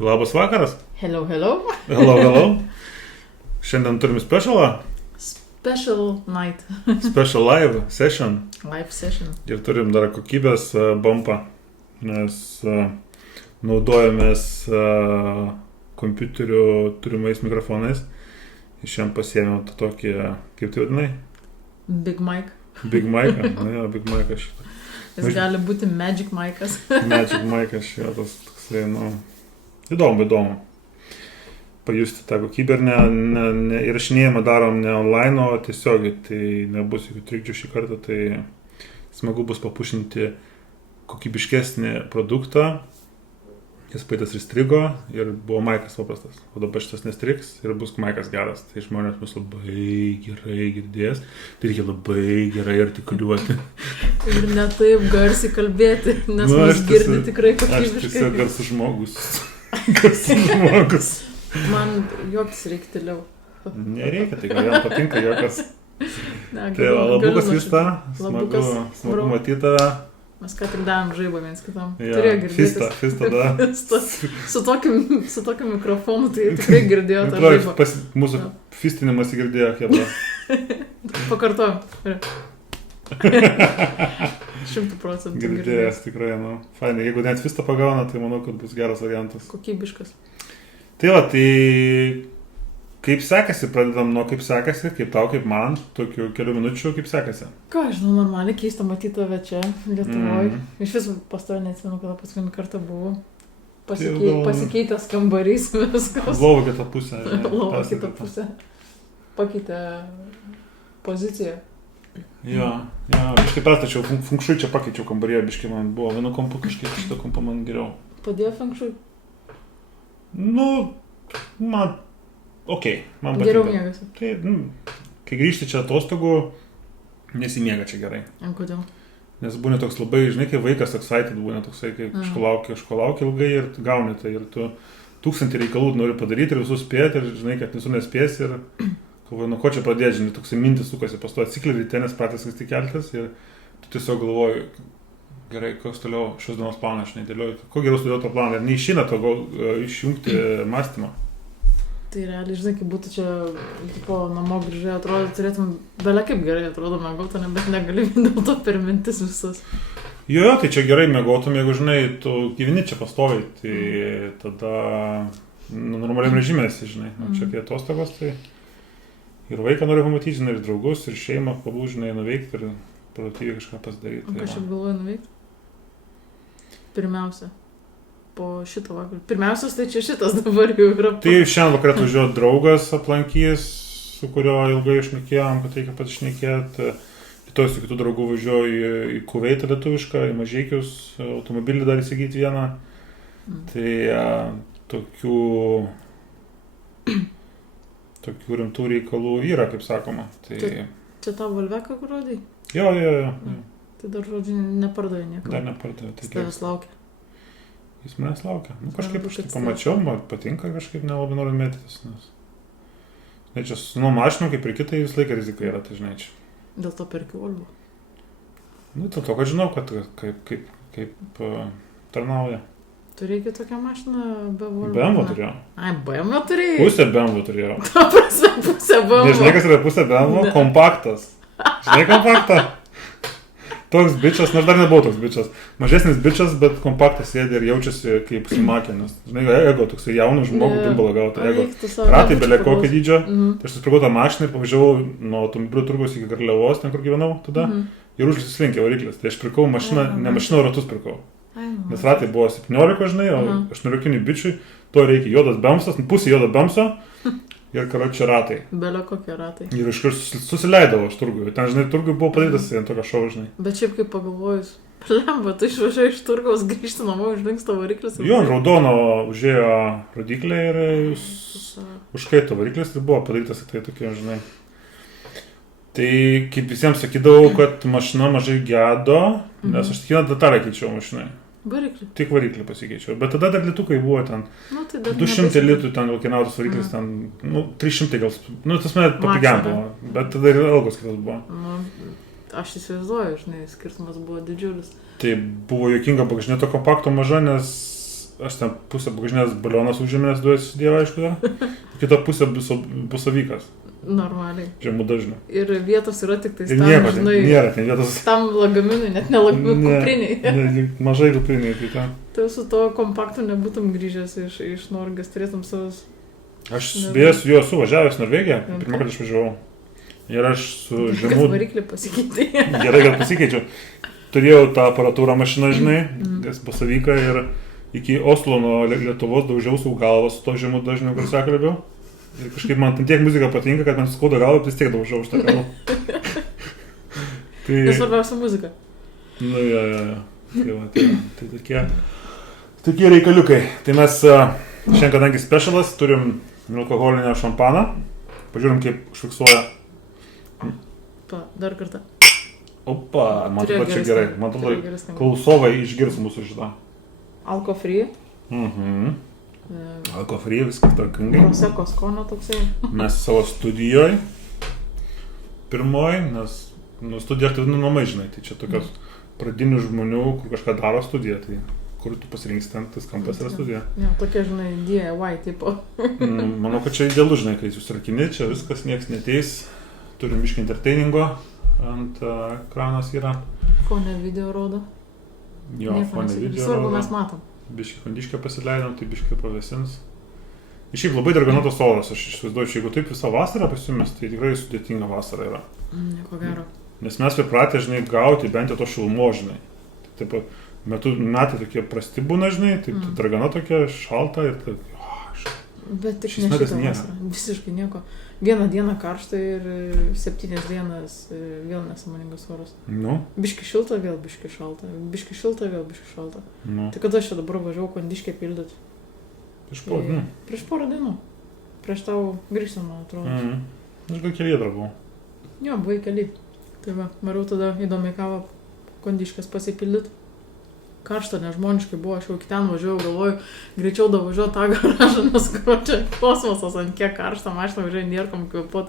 Labas vakaras. Hello, hello. Hello. Šiandien turim specialą. Special night. Special live session. Live session. Ir turim dar kokybės bumpą, nes naudojamės kompiuterių turimais mikrofonais. Ir šiandien pasiėmiau tokį, kaip tai vadinai? Big mic. Big mic'ą. Na jo, big mic'ą šitą. Jis gali būti magic mic'as. Magic mic'as šitą, toksai, įdomu. Pajusti tą kokybę ir įrašinėjimą darom ne online, o tiesiogiai, tai nebus jokių trikdžių šį kartą, tai smagu bus papušinti kokybiškesnį produktą. Jis paitas ir strigo ir buvo maikas paprastas, o dabar šitas nestriks ir bus maikas geras, tai žmonės mus labai gerai girdės, tai reikia labai gerai artikuliuoti. Ir ne taip garsiai kalbėti, nes mus girdi tikrai kokybiškai. Aš tiesiog garsus žmogus. Man juoktis reikia tiliau. Nereikia, tai gal jam patinka juokas. Tai labukas vista, smagu matyti. Mes ką tik davėm žaibą viens kitam. Ja, turėjo girdėtis. Fista, da. Su tokiu mikrofonu, tai tikrai girdėjo tą žaibą. Mūsų fistinimas girdėjo, hebra. Pakartojom. 100% girdėjęs tikrai, fainai. Jeigu net fistą pagauna, tai manau, kad bus geras variantas. Kokybiškas. Tai va, tai kaip sekasi, pradedam nuo kaip sekasi, kaip tau, kaip man, tokių kelių minučių, kaip sekasi. Ką, žinau, normaliai keista matyti tave čia, Lietuvoje. Iš vis pas tave neatsimenu, kada paskutinį kartą buvo. Pasikeitęs kambarys viskas. Lova kitą pusę. Lova kitą pusę. Pakeitė poziciją. Jo, biškai perstačiau, funkšui čia pakeičiau kambaryje, biškai man buvo vienu kompu kažkaip, šitą kompą man geriau. Padėjo funkšui? Man patinka. Geriau mėgasi. Tai, kai grįžti čia atostogų, nesimiega čia gerai. O kodėl? Nes būna toks labai, žinai, kai vaikas excited būna toksai, kai kažko laukia ilgai ir gauni tai. Ir tu 1000 reikalų nori padaryti ir visus spėti ir žinai, kad visų nespėsi ir galvoju, nuo ko čia pradėti, žinai, toksai mintis sukasi, pastu atsikli ryte, nes patys anksti keltis ir tu tiesiog galvoji, gerai, koks toliau šios dienos planas, žinai, dėlioju, ko geriau sudėlioti tą planą ir neišeina to išjungti mąstymą. Tai realiai, žinai, kai būtų čia, namo grįžai, atrodo, turėtum belia kaip gerai, atrodo, mėgautų, bet negali dėl to per mintis visas. Jo, tai čia gerai mėgautum, jeigu, žinai, tu gyveni čia pastoviai, tai tada normaliam režimėsi, žinai, čia apie atostogos, tai ir vaiką nori pamatyti, žinai, ir draugus, ir šeimą pabūti, žinai, nuveikti ir produktyviai kažką pasidaryti. O ką šiaip galvoju nuveikti? Pirmiausia. Po šito vakarą. Pirmiausias, tai čia šitas dabar jau yra. Tai šiandien vakarą atvažiuoja draugas aplankys, su kurio ilgai išnekėjom, kad reikia pasišnekėti. Rytoj su kitų draugų važiuoju į Kuveitą lietuvišką, į Mažeikius, automobilį dar įsigyti vieną. Tai tokių rimtų reikalų yra, kaip sakoma. Tai... Čia tą Volveką kur rodai? Jo. Tai dar žodžiu nepardavė nieko. Dar nepardavė. Jis tavęs laukia. Jis manęs laukia. Kažkaip pamačiau, man patinka kažkaip nelabai noriu mėtytis, nes čia su mašinu, kaip ir kitai, vis laiką rizika yra, tai žinai čia. Dėl to perki Volvo? Dėl to, kad žinau, kad kaip tarnauja. Turėjai tokią mašiną be Volvo? BMW turėjau. Ai, BMW turėjai? Pusę BMW turėjau. Ta prasme, pusę BMW. Nežinai, kas yra pusę BMW? Ne. Kompaktas. Žinai kompaktą? Toks bičas, nors dar nebuvau toks bičas. Mažesnis bičas, bet kompaktas sėdi ir jaučiasi kaip sumakė, nes, žinai, ego, toksai jaunų žmogų pimbalą gauta ego. Ratai belia kokio dydžio. Tai aš susipirkau tą mašiną ir pavažiavau nuo automobilių turgaus iki Garliavos, ten kur gyvenau tada, ir užsislinkė variklis. Tai aš pirkau mašiną, ne mašiną, o ratus pirkau. Nes ratai buvo 17, žinai, o 18 bičiui, to reikia juodas bemsas, pusė juodo bemso. Ir karočią ratai. Belio kokie ratai. Ir iškart susileidavo aš turgui. Ten, žinai, turgui buvo padarytas ant tokio šau, žinai. Bet šiaip kaip pagalvojus, lemba, tu išvažiuoji iš turgaus, grįžti namo, uždingsta variklis. Jo, ant raudono užėjo rodiklė ir užkaito variklis ir buvo padarytas tai tokie, žinai. Tai kaip visiems sakydavau, kad mašina mažai gedo, nes aš tik vieną detalę keičiau mašinai. Variklį. Tik variklį pasikeičiau. Bet tada dar litukai buvo ten. Tai 200 litų ten kienautas variklis ten. 300 gal. Tas mane papigiam buvo. Bet tada ir algos kitas buvo. Aš įsivaizduoju, žinai, skirtumas buvo didžiulis. Tai buvo juokinga bagažinėto kompakto maža, nes aš ten pusę bagažinės balionas užėmės, duojas sudėjau, aišku, dar. Kita pusė busavykas. Normaliai. Žemų dažnių. Ir vietos yra tik tais Ir tam, nieko, žinai, nėra ten vietos. tam lagaminui, net ne lagaminui, kupriniai. Ne, mažai kupriniai, tai ten. Tai su to kompaktu nebūtum grįžęs iš Norvegijos, turėtum savas. Aš beje su juo suvažiavęs Norvegiją, pirmą kartą išvažiavau. Ir aš su žemų... Kas variklį pasikeitė. Gerai, kad pasikeičiau. Turėjau tą aparatūrą mašiną, žinai, busavyką ir iki Oslo nuo Lietuvos daužiau savo galvą su to žemų dažniu garsiakalbiu. Ir kažkaip man tiek muzika patinka, kad man skauda galvą, vis tiek daužiau už tą galvą. Tai... Nesvarbiausia muzika. Nu, jo. Tai tokie reikaliukai. Tai mes šiandien, kadangi specialas, turim alkoholinę šampaną. Pažiūrim, kaip užfiksuoja. Dar kartą. Opa, man atrodo, čia gerai. Man atrodo, klausovai išgirs mūsų šitą. Alko free. Alko free, viskas tvarkingai. Prosecco skonio toksai. Mes savo studijoje. Pirmoj, nes studija tai namai, žinai. Tai čia tokios pradinių žmonių, kur kažką daro studiją. Tai kur tu pasirinksi ten, tas kampas yra studija. Ne, tokia, žinai, DIY tipo. Manau, kad čia idealu, žinai, kai jūs rakini, čia viskas, nieks neteis. Turim biškį entertainingo. Ant ekranas yra. Fone video rodo. Jo, fone video svarbu rodo. mes matom. Biškį kondiškę pasileidom, tai biškį pavėsins. Ir šiaip labai darganotas oras, aš išvaizduoju, jeigu taip visą vasarą pasimės, tai tikrai sudėtinga vasara yra. Nieko gero. Nes mes pripratę, žinai, gauti bent jau to šilmo, žinai. Taip, metai tokie prasti būna, žinai, taip dargana tokia šalta ir taip, Bet tik ne šitą vasarą. Visiškai nieko. Vieną dieną karšta ir 7 dienas vėl nesąmoningas oras. Nu? Biški šilta, vėl biški šalta. Biški šilta, vėl biški šalta. Nu. Tai kada aš čia dabar važiavau kondiškę pildyti? Prieš porą dienų. Prieš tau grįžtam, man atrodo. Aš gal kelyje dar buvau. Jo, buvai kely. Tai va, mariau tada įdomiai kavą kondiškės pasipildyti. Karšta, nežmoniškai buvo, aš jau iki ten važiuoju, galvoju, greičiau davažiuoju tą garažą, nes čia kosmosas, ant kiek karšta mašina, važiuoju, nėrkom kvėpuot.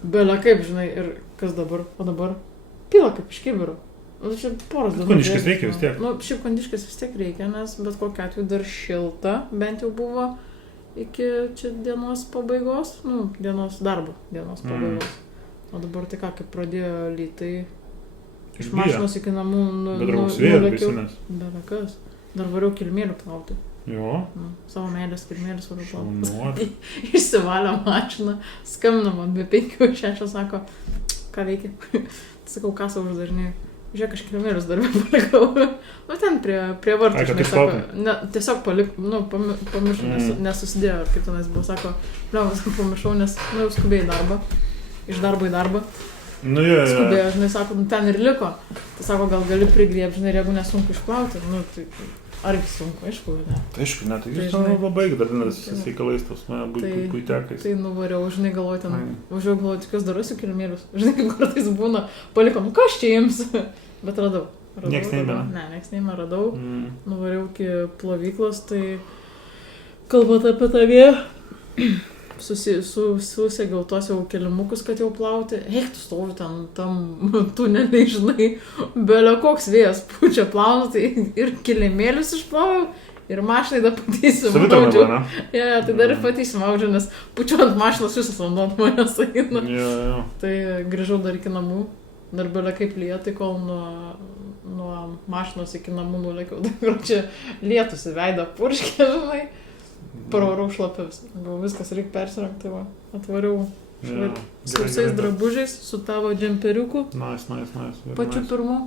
Belia kaip, žinai, ir kas dabar, o dabar pila kaip iš kibiro. Nu, čia poros dienų. Kondiškės reikia vis tiek. Nu, šiaip kondiškės vis tiek reikia, nes bet kokiu atveju dar šilta, bent jau buvo iki čia dienos pabaigos, nu, dienos pabaigos. O dabar tai ką, kaip pradėjo lytai. Iš mašinos iki namų nulėkiau. Belekas. Dar variau kilmėlių plauti. Jo. Savo meilės kilmėlius variau plauti. Išsivalė mašiną, skambino man be 5-6, sako, ką veikia. Sakau, ką savo uždažinėjau. Žiūrėk, aš kilmėlius darbę palikau. Nu, ten prie vartų, žinai, sako. Tiesiog pamiršau, nesusidėjo, ar kaip tenais buvo, sako, pamiršau, nes jau skubėjai darbą. Iš darbo į darbą. Nu, jo. Skubėjo, žinai, sako, ten ir liko. Tai sako, gal gali prigriebti, žinai, jeigu nesunku išplauti. Nu, tai argi sunku, aišku, ne. Tai aišku, ne, tai jūs labai dalinatės visais reikalais, tos buitekais. Tai nuvariau, žinai, galvoju ten, važiuoju, galvoju, tikiuos darasiu kilmėlius. Žinai, kaip kartais būna, palikom, kas čia jums? Bet radau. Nieks neėmė. Ne, nieks neėmė, radau. Nuvariau iki plovyklos, tai kalbant apie tavie. Susegiau tos jau kelimukus, kad jau plauti. Eik, tu stovi ten tam tuneliai, žinai, belio koks vėjas pučia plaunu, tai ir kilimėlius išplovau, ir mašinai dar patysiu maudžiu. Ja, tai dar ir patysiu maudžiu, nes pučiu ant mašinos visas vanduo ant manęs eina. Ja. Tai grįžau dar iki namų, dar belio kaip lietai, kol nuo mašinos iki namų nulėkiau. Dabar čia lietus į veidą purškė, žinai. Parvarau šlapius. Viskas reikia persirengti, tai va. Atvariau su visais drabužiais, su tavo džemperiuku. Nice. Pačiu pirmu.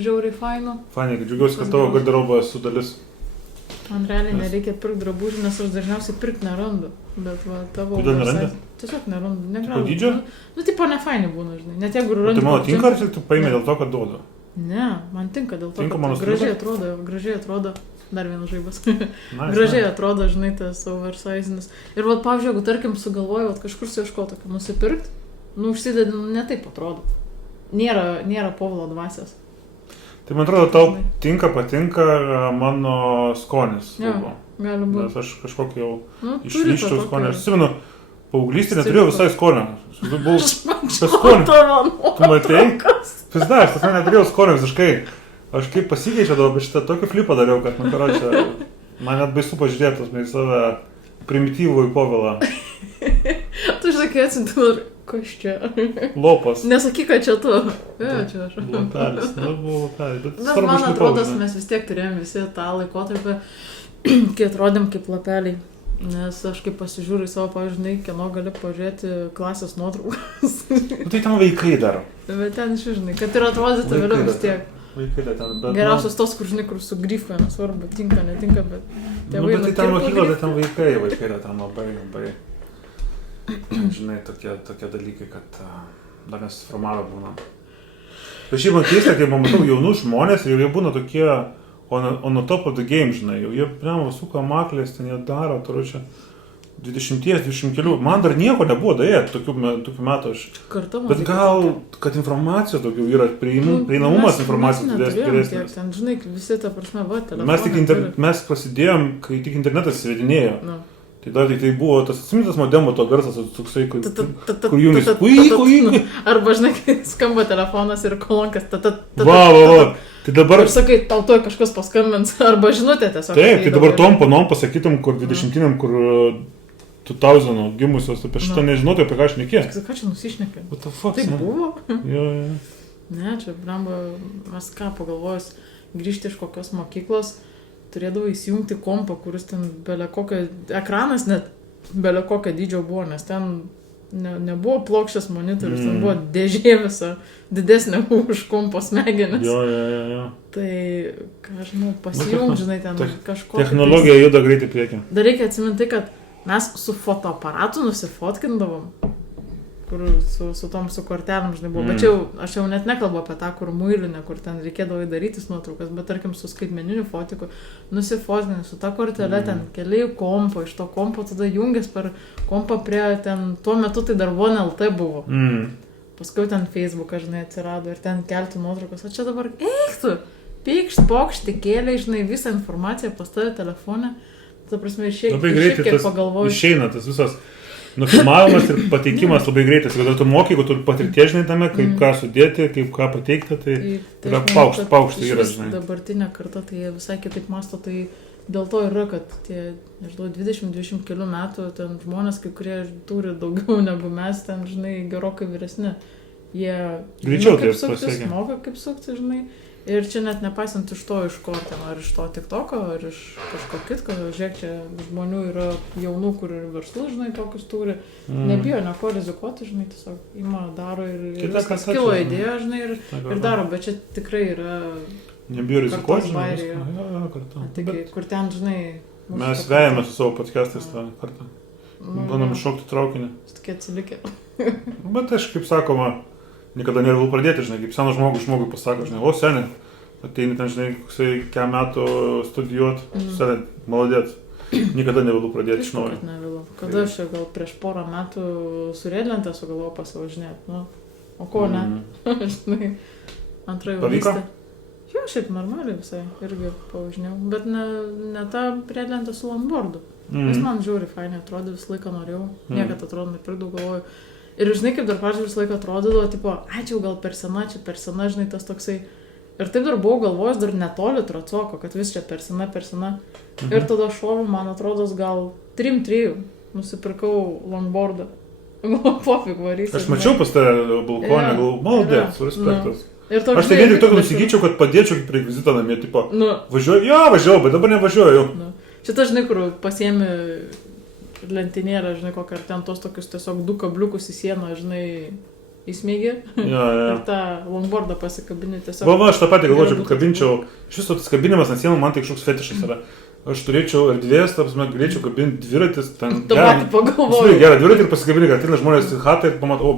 Žiauriai fainu. Fainai, kad džiugiuosi, kad tavo garderobas su dalis. Man realiai nereikia pirkti drabužių, nes aš dažniausiai pirkti nerandu. Bet va, tavo... Kodėl nerandi? Tiesiog nerandu. Negraudu. Po dydžio? Nu, tipo nefaini būna, žinai. Net jeigu randu... Tai man tinka, ar tu paėmė dėl to, kad duodu? Ne, man tinka dėl to, tinka kad gražiai atrodo. Dar vienas žaibas. Gražiai atrodo, žinai, tas oversizinis. Ir vat, pavyzdžiui, jeigu, tarkim, sugalvoju, kažkur suieško tokio nusipirkt, nu, užsidedi, ne taip atrodo. Nėra povilo dvasios. Tai man atrodo, tau patinka mano skonis. Jo, gali būti. Nes aš kažkokį jau išlyščiau skonį. Aš atsimenu, paauglystė neturėjau visai skonio. Tu matei? Pizda, aš neturėjau skonio visiškai. Aš kaip pasikeičiau dabar, bet šitą tokį flipą dariau, kad, nu, karočią, Man net baisu pažiūrėtas, į save primityvų į Povilą. Tu sakai, atsidur, kas čia? Lopas. Nesakyk, kad čia tu. Ja, čia aš. Lopelis, buvo lopelis. Bet Na, man atrodo, mes vis tiek turėjom visi tą laikotarpį, kai atrodėm kaip lapeliai. Nes aš kaip pasižiūriu į savo, pavyzdžiui, kieno gali pažiūrėti klasės nuotraukas. Tai ten vaikai daro. Bet ten, žinai, kad ir atrodytų vėliau vis tiek. Vaikai ten, bet... Geriausios tos, kur, žinai, kur su grifu, nesvarbu, tinka, netinka, bet... Bet tai ten mokykla, tai ten vaikai ten labai. Žinai, tokie dalykai, kad dar nesiformavę būna. Bet šiaip man keista, kai man matau jaunų žmonės ir jie būna tokie on the top of the game, žinai, jau jie priemo suka maklės, ten jie daro, turučia 20 kelių. Man dar nieko nebuvo daėję tokių metų aš. Bet gal, kad informacijos daugiau yra, prieinamumas informacijos didesnis. Ten, žinai, visi tą prasme, va, telefoną. Mes prasidėjom, kai tik internetas įsivedinėjo. Tai dar tik tai buvo tas atsimintas modemo to garsas, toksai, kur jungis kuiku. Arba, žinai, kai skamba telefonas ir kolonkas. Va. Tai dabar... Ir sakai, tau toj kažkas paskambins, arba žinutė tiesiog. Taip, tai dabar tom panom pasakytum, kur 20-iniam, kur 2000 gimusios, apie šitą nežinotų, apie ką aš nekėjau. Ką čia nusišnekė? What the fuck? Tai buvo? Jo. Ne, čia, blemba, mes ką pagalvojus, grįžti iš kokios mokyklos, turėdavo įsijungti kompą, kuris ten belekokio, ekranas net belekokio dydžio buvo, nes ten nebuvo plokščias monitorius, ten buvo dėžė visa, didesnė už kompo smegenis. Jo. Tai, ką žinau, pasijung, žinai, ten kažko. Technologija juda greitai priekį. Dar reikia atsiminti, kad mes su fotoaparatu nusifotkindavom, kur su tom su kortelėm, žinai, buvo. Bet aš jau net nekalbu apie tą, kur muilinę, kur ten reikėdavo įdarytis nuotraukas, bet tarkim su skaitmeniniu fotiku nusifotkinai su ta kortelė, ten keliai kompo, iš to kompo tada jungės per kompą prie ten, tuo metu tai dar VNLT buvo. Paskui ten Facebooką, žinai, atsirado ir ten kelti nuotraukas, o čia dabar eiktų, pykšt, pokšti, kėlė, žinai, visą informaciją pas tave telefone. Ta prasme, šiek tiek pagalvoju. Išeina tas visas nufilmavimas ir pateikimas labai greitas. Kada tu mokai, jeigu tu patirties, žinai, tame, kaip ką sudėti, kaip ką pateikti, tai yra paukštai yra, žinai. Dabartinė karta, tai jie visai kitaip masto, tai dėl to yra, kad tie, nežinau, 20 kelių metų ten žmonės, kai kurie turi daugiau negu mes, ten, žinai, gerokai vyresni. Jie greičiau kaip suktis, moka kaip suktis, žinai. Ir čia net nepaisant iš to, iš ko ten, ar iš to TikToko, ar iš kažko kitko, žiūrėk, čia žmonių yra jaunų, kur ir verslų, žinai, tokius turi, nebijo nieko rizikuoti, žinai, tiesiog ima, daro ir viskas kilo idėja, žinai, ir daro, bet čia tikrai yra... Nebijo rizikuoti, žinai, kur ten, žinai... Mes vejame su savo podcastais tą kartą, bandom šokti traukinį. Tokie atsilikę. Bet aš, kaip sakoma, niekada nevėlu pradėti, žinai, kaip senas žmogui pasako, žinai, o seniai, ateini ten, žinai, koksai kem metų studijuoti, seniai, maladėt, niekada nevėlu pradėti iš naujo. Kada aš gal prieš porą metų su riedlente sugalvojau pasivažinėti, nu, o ko ne, žinai, antroji valystė. Jo, šiaip normaliai visai, irgi pavažinėjau, bet ne tą riedlentę su longboardu, nes man žiūri fainai atrodė, visą laiką norėjau, niekad atrodo, nepirkdavau, galvoju. Ir žinai, kaip dar pradžiai visą laiką atrodydavo, tipo, čia gal per sena, žinai, tas toksai. Ir taip dar buvau galvojęs, dar netoli Tracoko, kad vis čia per sena. Ir tada šoviu, man atrodo, gal 3 nusipirkau longboardą. Pofik varysiu. Aš mačiau pas tave balkonę, gal maldės, respektas. Aš tai vien tik tokį nusigyčiau, kad padėčiau prie vizito namie, tipo, važiuoju, bet dabar nevažiuoju. Šitą, žinai, kur pasiemi lentynėlę, žinai, kokią, ar ten tos tokius tiesiog 2 kabliukus į sieną, žinai, įsmeigi. Ir tą longboardą pasikabinį tiesiog. Va, aš tą patį galvočiau, kad kabinčiau. Šis tas kabinimas ant sienų man tai kažkoks fetišas yra. Aš turėčiau erdvės, galėčiau kabinti dviratis. Tą patį pagalvoju. Gerą dviratį ir pasikabinį, kad ateina žmonės į chatą ir pamatau,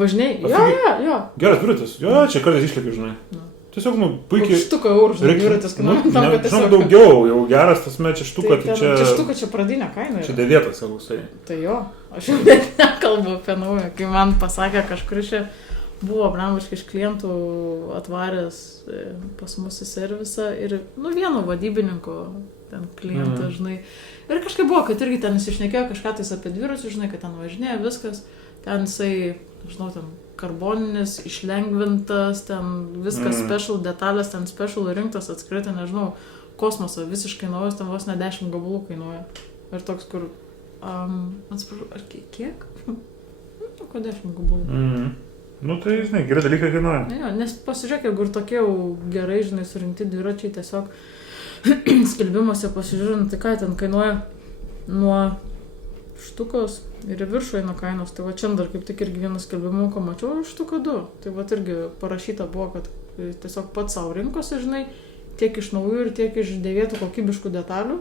važinai? Jo. Geras dviratis. Jo, čia kartais išlėkiu, žinai. Tiesiog, puikiai... Štuką eurų, žinai, dviratis, kad man tam, kad tiesiog... daugiau, jau geras tas čia štuka, tai čia... Čia štuka, čia pradinė kaina. Čia 9, sakusai. Tai jo, aš jau net nekalbu apie naują, kai man pasakė kažkuris čia buvo brambiškai iš klientų atvaręs pas mus į servisą ir, vieno vadybininko ten klientą, žinai. Ir kažkaip buvo, kad irgi ten įsišnekėjo kažką tais apie dviračius, žinai, kad ten važinėja viskas, ten jisai, žinau, ten karboninis, išlengvintas, ten viskas special, detalės ten special rinktas, atskritai, nežinau, kosmoso, visiškai naujas, ten vos ne 10 gabalų kainuoja. Ir toks, kur, atsiprašau, ar kiek? Ko 10 gabalų? Nu tai, žinai, gerai dalykai kainuoja. Jo, nes pasižiūrėk, jeigu ir tokie jau gerai, žinai, surinkti dviračiai, tiesiog skelbimuose pasižiūrint, tai ką ten kainuoja nuo štukos ir į viršų eina kainos. Tai va čia dar kaip tik irgi vienas skelbimuką mačiau, štuką 2. Tai va irgi parašyta buvo, kad tiesiog pats savo rinkosi, žinai, tiek iš naujų ir tiek iš dėvėtų kokybiškų detalių.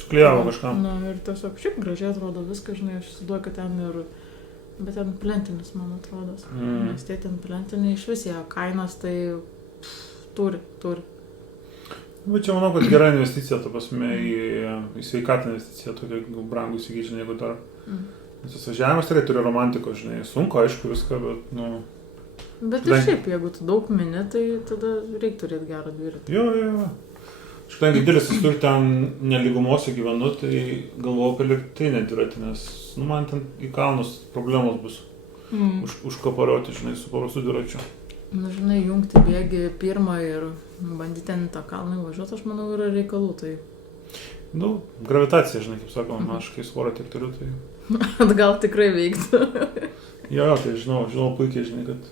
Suklijavo kažką. Na ir tiesiog šiaip gražiai atrodo viską, žinai, aš įsivaizduoju, kad ten ir... Bet ten plentinis, man atrodo. Nes tie ten plentiniai iš vis jie kainas, tai turi. Bet čia manau, kad gera investicija, ta prasme, į sveikatą investiciją, tokia brangų įsigyčiai, jeigu dar. Nes tas važiavimas tikrai turi romantikos, žinai, sunku, aišku, viską, bet, nu... Bet ir šiaip, jeigu tu daug mini, tai tada reikia turėti gerą dviratį. Jo. Aš kadangi didelis esu ir ten nelygumose gyvenu, tai galvojau apie elektrinę dviratį, nes, nu, man ten į kalnus problemos bus užkaparioti, žinai, su paprastu dviračiu. Na, žinai, jungti bėgi pirmą ir bandyti ten tą kalną važiuoti, aš manau, yra reikalų, tai... Nu, gravitacija, žinai, kaip sakoma, aš kai svorą tiek turiu, tai... Atgal tikrai veiktų. Jo, tai žinau puikiai, žinai, kad...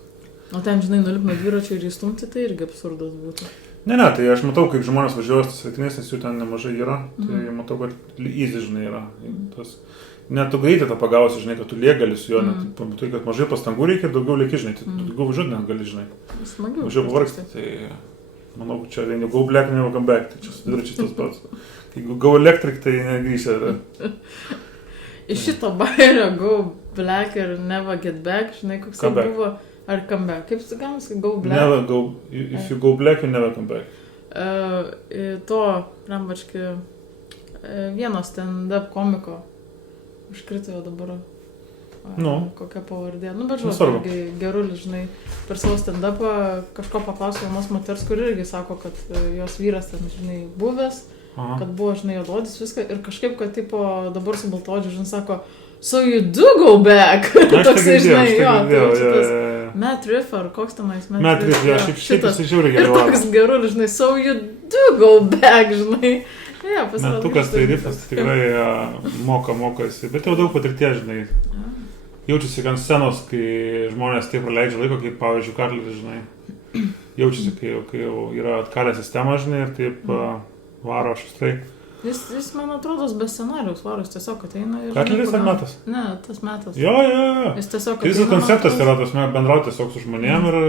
O ten, žinai, nulip nuo dviračio ir įstumti, tai irgi absurdas būtų. Ne, tai aš matau, kaip žmonės važiuoja tas elektrinės, nes jų ten nemažai yra, tai matau, kad easy, žinai, yra. Tas... Net tu greitai tą pagausi, žinai, kad tu gali su juo, net pamatai, kad mažai pastangų reikia ir daugiau lieki, žinai, tai daugiau važiuoti net gali, žinai. Smagiau. Mažiau pavargsti, tai manau, čia vieni go black, ne come back, tai čia su dviračiais tas pats. Kai go electric, tai negrįžia. Iš šito bairio go black ir never get back, žinai, koks tai buvo, ar come back, kaip tu gamas, kai go black? Never go, if you go black, you never come back. To, rambački, vieno stand-up komiko. Užkrito jo dabar. Kokia pavardė. Nu, bet žodžiu, gerulis, žinai, per savo stand-upą kažko paklausė vienos moters, kur irgi sako, kad jos vyras ten, žinai, buvęs, kad buvo, žinai, juododis viską ir kažkaip, kad tipo dabar su baltodžiu, žinai, sako, so you do go back. Toksai, žinai, jo, tai šitas Matt Riff ar koks tenais Matt Riff, jo, šitas žiūri gerai. Ir toks gerulis, žinai, so you do go back, žinai. Ja, Metukas tai Riffas tikrai mokosi, bet jau daug patirties, žinai. Jaučiasi gan scenos, kai žmonės taip praleidžia laiko, kaip pavyzdžiui Karleris, žinai. Jaučiasi, kai jau yra atkalę sistemą, žinai, ir taip varo šustrai. Jis, man atrodo, be scenarijaus varos tiesiog ateina ir... Karleris ar Metas? Ne, tas Metas. Jo. Jis tiesiog ateina... Visas konceptas yra tas bendrauti tiesiog su žmonėm ir...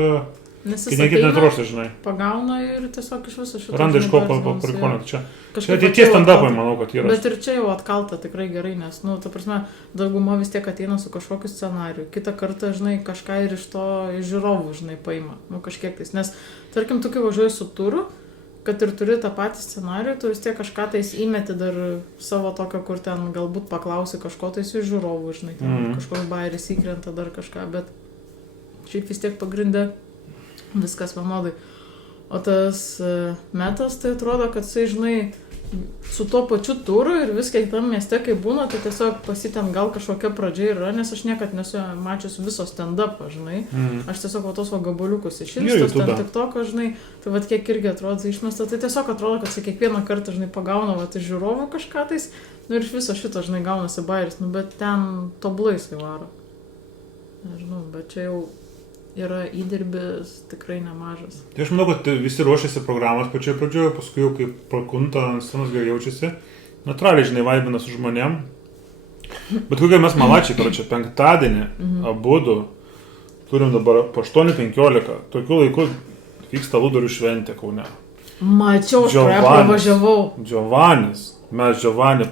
Nes jis ateina, žinai. Pagauna ir tiesiog iš viso šito... Randa iš ko prikonėti čia. Čia ateities stand-upai, manau, kad yra. Bet ir čia jau atkalta tikrai gerai, nes, nu, ta prasme, dauguma vis tiek ateina su kažkokiu scenariu. Kitą kartą, žinai, kažką ir iš to žiūrovų, žinai, paima. Nu, kažkiek tais. Nes, tarkim, tu kai važiuoji su turu, kad ir turi tą patį scenarių, tu vis tiek kažką tais įmeti dar savo tokio, kur ten galbūt paklausi kažko tais iš žiūrovų, žinai, ten kažkoks bairis įkrenta dar kažką, bet šiaip vis tiek pagrindė viskas vienodai. O tas Metas, tai atrodo, kad jisai, žinai, su tuo pačiu turu ir viską kitam mieste, kai būna, tai tiesiog pasiten gal kažkokia pradžia yra, nes aš niekad nesu mačius viso stand-upą, žinai. Aš tiesiog va tos gabaliukus išilstos, ten TikToką, žinai, tai va kiek irgi atrodo išmesta, tai tiesiog atrodo, kad jisai kiekvieną kartą, žinai, pagauna va iš žiūrovų kažką tais, nu ir iš viso šito, žinai, gaunasi bairis, nu bet ten tobulai jisai varo. Nežinau, bet čia jau yra įdirbis tikrai nemažas. Tai aš manau, kad visi ruošiasi programos pačioje pradžioje, paskui jau kaip prakunta ant scenos gerai jaučiasi. Natūraliai, žinai, vaibina su žmonėm. Bet kokie mes malačiai, čia penktadienį, abudu, turim dabar po 8:15. Tokiu laiku vyksta Lūdorių šventė Kaune. Mačiau, aš pravažiavau. Giovanis. Mes Giovanį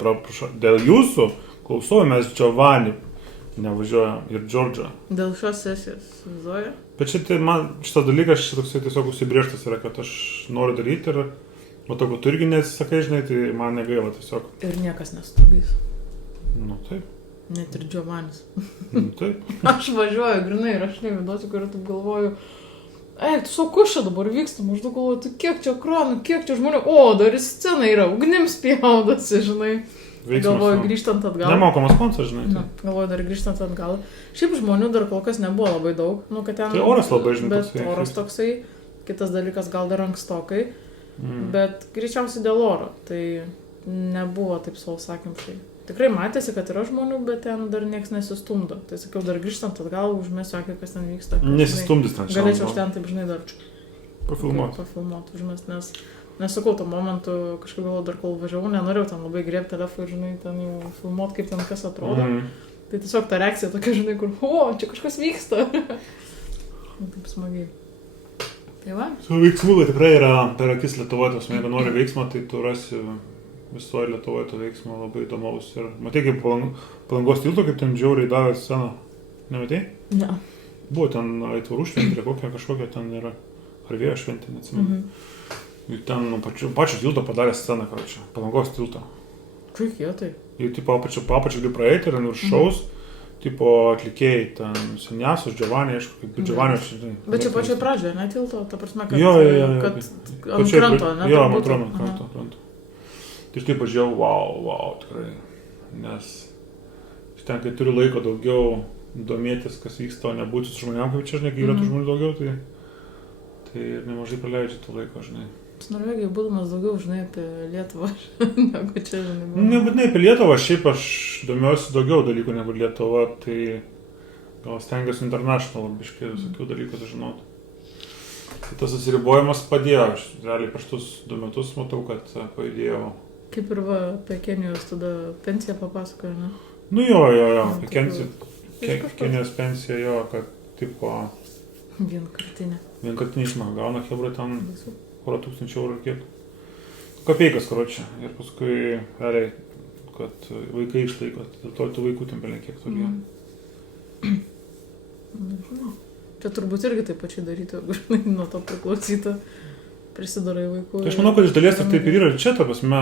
dėl jūsų klausau, mes Giovanį nevažiuojam ir Džordžą. Dėl šios sesijos, Zoja? Bet šitas dalykas toksai tiesiog užsibrėžtas yra, kad aš noriu daryti ir matau, kad tu irgi neatsisakai, žinai, tai man negaila tiesiog. Ir niekas nestabdys. Nu taip. Net ir Giovanis. Nu taip. Aš važiuoju grinai ir aš neviduosiu, kur taip galvoju, tu savo kus čia dabar vyksta, maždaug galvoju, tu kiek čia ekranų, kiek čia žmonių, dar į sceną yra, ugnims spjaudosi, žinai. Galvoju, grįžtant atgal. Nemokamas koncas, žinai. Tai. Galvoju, dar grįžtant atgal. Šiaip žmonių dar kol kas nebuvo labai daug. Nu, kad ten, tai oras labai, žinai. Bet oras toksai, kitas dalykas gal dar ankstokai. Bet greičiausiai dėl oro, tai nebuvo taip sausakimšai. Tikrai matėsi, kad yra žmonių, bet ten dar nieks nesistumdo. Tai sakiau, dar grįžtant atgal, užmesiu akį, kas ten vyksta. Nesistumdys ten. Galėčiau aš ten taip, žinai, dar pafilmuot, užmest, nesakau, tuo momentu kažkaip galvoju, dar kol važiavau, nenorėjau ten labai griebti telefoną ir, žinai, ten jau filmuot, kaip ten kas atrodo. Tai tiesiog ta reakcija tokia, žinai, kur, čia kažkas vyksta. Taip smagiai. Tai va. Su veiksmų tikrai yra per akis Lietuvoje, tos, jeigu nori veiksmą, tai tu rasi visoje Lietuvoje to veiksmo labai įdomaus. Ir matai, kaip Palangos tilto, kaip ten žiauriai davė sceną. Nematei? Ne. Buvo ten aitvarų šventė, kažkokia ten yra. Ar vėjo šventė, neatsimenu. Ir ten pačio tilto padarė sceną, karočią. Palangos tilto. Kaip jie tai? Ir tipo apačią gali praeiti ir viršaus, tipo atlikėjai ten Seniausias, Giovanni, aišku, kaip Giovanni aš žinai. Bet čia pačioje pradžioje, ne tilto, ta prasme, kad, jo, kad ant kranto, ne? Jo, ant kranto. Tai štai pažiūrėjau, wow, tikrai. Nes ten, kai turiu laiko daugiau domėtis, kas vyksta, o nebūti su žmonėm, kaip čia, žinai, kai yra tų žmonių daugiau, tai ir nemažai praleidžiu to laiko, žinai. Norvegijai būdamas daugiau, žinai, apie Lietuvą, negu čia, žinai. Nebūtinai apie Lietuvą, šiaip aš domiuosi daugiau dalykų negu Lietuva, tai gal stengiuosi international biškai visokių dalykų sužinoti. Tai tas susiribojimas padėjo, aš realiai prieš tus 2 metus matau, kad pajudėjau. Kaip ir va, apie Kenijos tada pensiją papasakoju, ne? Nu jo, apie Kenijos pensiją jo, kad tipo... Vienkartinį išmą gauna hebra ten... Porą tūkstančių eurų ir kiek. Kapeikas, karočią. Ir paskui, realiai, kad vaikai išlaiko. Dėl to tų vaikų ten belenkiek tokie. Nežinau. Čia turbūt irgi taip pačiai daryti, jeigu nuo to priklausytų. Prisidarai vaikų. Tai aš manau, kad iš dalies ir taip ir yra. Čia, ta prasme,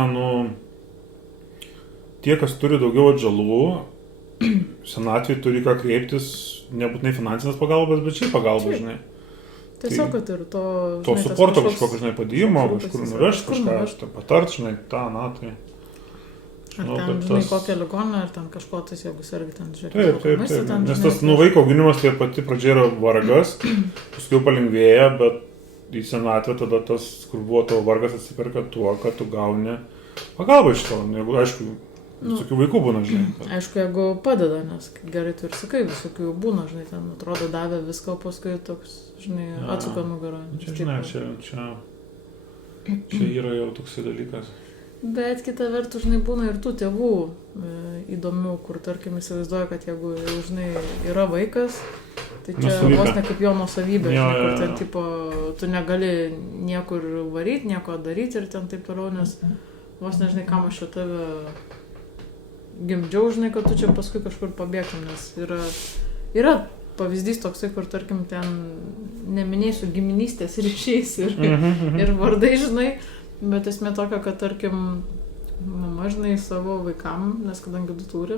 tie, kas turi daugiau atžalų, senatvėje turi ką kreiptis, nebūtinai finansinės pagalbos, bet šiaip pagalbos, žinai. Tiesiog, kad ir to suporto kažkokio, žinai, padėjimo, kažkur nuvežti, kažką patart, žinai, tai. Ar ten, žinai, kokią ligoninę, ar ten kažko tas, jeigu sergi ten žiūrėti. Taip. Nes tas vaiko auginimas tai pati pradžia yra vargas, paskui palengvėja, bet į senatvę tada tas, kur buvo tavo vargas, atsiperka tuo, kad tu gauni pagalbą iš to. Aišku, visokių vaikų būna, žinai. Aišku, jeigu padeda, nes gerai tu ir sakai, visokių būna, žinai, ten atrodo davė viską, o paskui toks, žinai, atsuka nugarą. Čia, žinai, čia yra jau toksai dalykas. Bet kita vertus, žinai, būna ir tų tėvų įdomių, kur, tarkim, įsivaizduoja, kad jeigu, žinai, yra vaikas, tai čia vos ne kaip jo nuosavybė, žinai, kur ten, tipo, tu negali niekur varyti, nieko daryti ir ten taip toliau, nes vos nežinai, kam aš čia tave gimdžiau, žinai, kad tu čia paskui kažkur pabėgtum, nes yra pavyzdys toksai, kur, tarkim, ten neminėsiu giminystės ryšiais ir vardai, žinai, bet esmė tokia, kad, tarkim, mama, žinai, savo vaikam, nes kadangi 2 turi,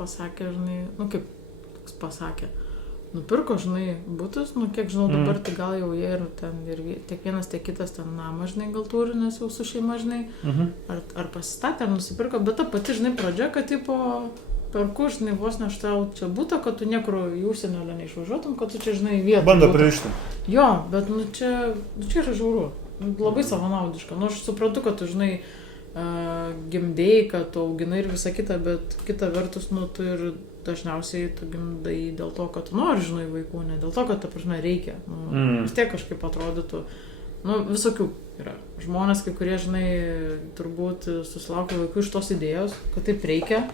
pasakė, žinai, kaip toks pasakė, nupirko, žinai, butus, kiek žinau dabar, tai gal jau jie ir ten, ir tiek vienas, tiek kitas ten namą, žinai, gal turi, nes jau su šeima, žinai, ar pasistatė, ar nusipirko, bet ta pati, žinai, pradžia, kad, tipo, perku, žinai, vos neštau čia būtą, kad tu niekur į užsienio neišvažiuotum, kad tu čia, žinai, vietą. Banda pririšti. Jo, bet, čia yra žiauru, labai savanaudiška, aš suprantu, kad tu, žinai, gimdėjai, kad tu auginai ir visa kita, bet kita vertus, tu ir dažniausiai tu gimdai dėl to, kad tu nori, žinai, vaikų, ne dėl to, kad, ta prasme, reikia. Vis tiek kažkaip atrodytų, visokių yra. Žmonės, kai kurie, žinai, turbūt susilaukia vaikų iš tos idėjos, kad taip reikia,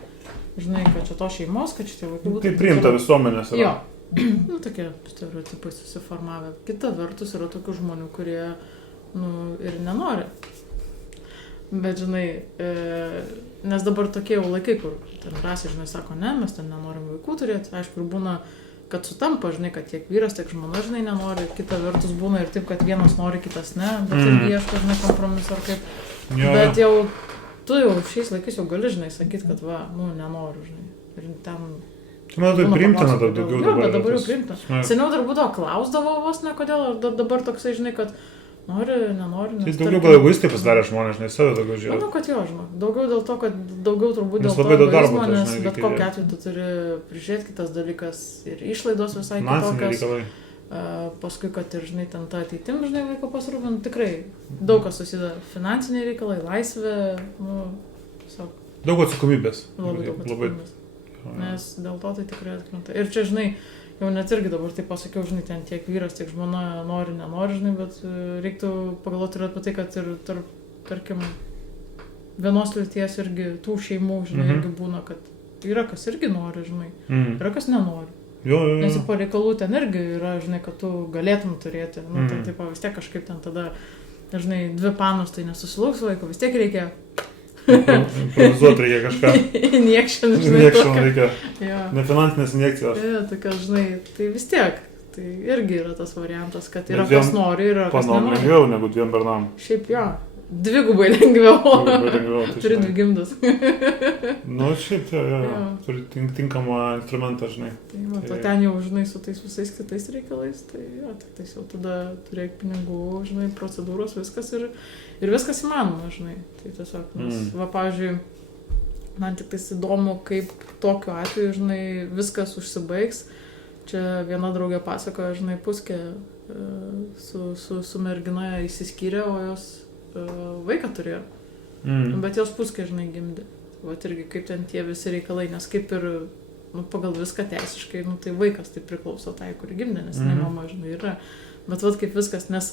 žinai, kad čia to šeimos, kad čia tie vaikai būtų. Tai priimta visuomenės yra. Jo, tokie stereotipai susiformavę. Kita vertus yra tokių žmonių, kurie, ir nenori. Bet, žinai, nes dabar tokie jau laikai, kur ten rasė, žinai, sako, ne, mes ten nenorim vaikų turėti. Aišku, ir būna, kad sutampa, žinai, kad tiek vyras, tiek žmona, žinai, nenori. Kita vertus būna ir taip, kad vienas nori, kitas ne, bet irgi ieško, žinai, kompromisą ar kaip. Bet jau, tu jau šiais laikais jau gali, žinai, sakyti, kad va, nenoriu, žinai. Ir ten... Tu manau, tai priimtina daugiau dabar. Jo, bet dabar jau priimtina. Seniau dar būdavo klausdavo vos ne kodėl, ar dabar toksai, žinai, kad nori, nenori. Tai daugiau gal egoistai pasidarė žmonės, žinai, save daugiau žiūrėjo. Manau, kad jo, žinau. Daugiau dėl to, kad daugiau turbūt dėl to egoizmo, nes bet kokiu atveju tu turi prižiūrėti, kitas dalykas ir išlaidos visai kitokios. paskui, kad ir, žinai, ten tą ateitim, žinai, vaiko pasirūpinti, tikrai daug kas susideda. Finansiniai reikalai, laisvė, nu, tiesiog. Daug atsakomybės. Labai daug atsakomybės. Nes dėl to tai tikrai atkrenta. Ir čia, žinai, jau net irgi dabar tai pasakiau, žinai, ten tiek vyras, tiek žmona nori, nenori, žinai, bet reiktų pagalvoti ir apie tai, kad ir tarkim, vienos lyties irgi tų šeimų, žinai, irgi būna, kad yra kas irgi nori, žinai, yra kas nenori. Jo. Nes po reikalų ten irgi yra, žinai, kad tu galėtum turėti. Nu, tai taip, vis tiek kažkaip ten tada, žinai, 2 panos tai nesusilauks laiko, vis tiek reikia. Improvizuoti reikia kažką. Injection, žinai. Injection reikia. Jo. Ne finansinės injekcijos. Jo, tokia, žinai, tai vis tiek. Tai irgi yra tas variantas, kad yra kas nori, yra kas nenori. Panom lengviau negu 2 bernam. Šiaip jo. 2 lengviau. Tai turi 2 gimdus. Nu, šiaip, jo. Turi tinkamą instrumentą, žinai. Tai ten jau, žinai, su tais visais kitais reikalais, tai jo, tik tais jau tada turėk pinigų, žinai, procedūros, viskas ir viskas įmanoma, žinai. Tai tiesiog, nes, va, pavyzdžiui, man tik tais įdomu, kaip tokiu atveju, žinai, viskas užsibaigs. Čia viena draugė pasakojo, žinai, Puskė su mergina įsiskyrė, o jos vaiką turėjo. Bet jos Puskė, žinai, gimdė. Vat irgi kaip ten tie visi reikalai, nes kaip ir nu, pagal viską teisiškai, nu, tai vaikas tai priklauso tai, kuri gimdė, nes ne mama, žinai, yra. Bet vat kaip viskas, nes,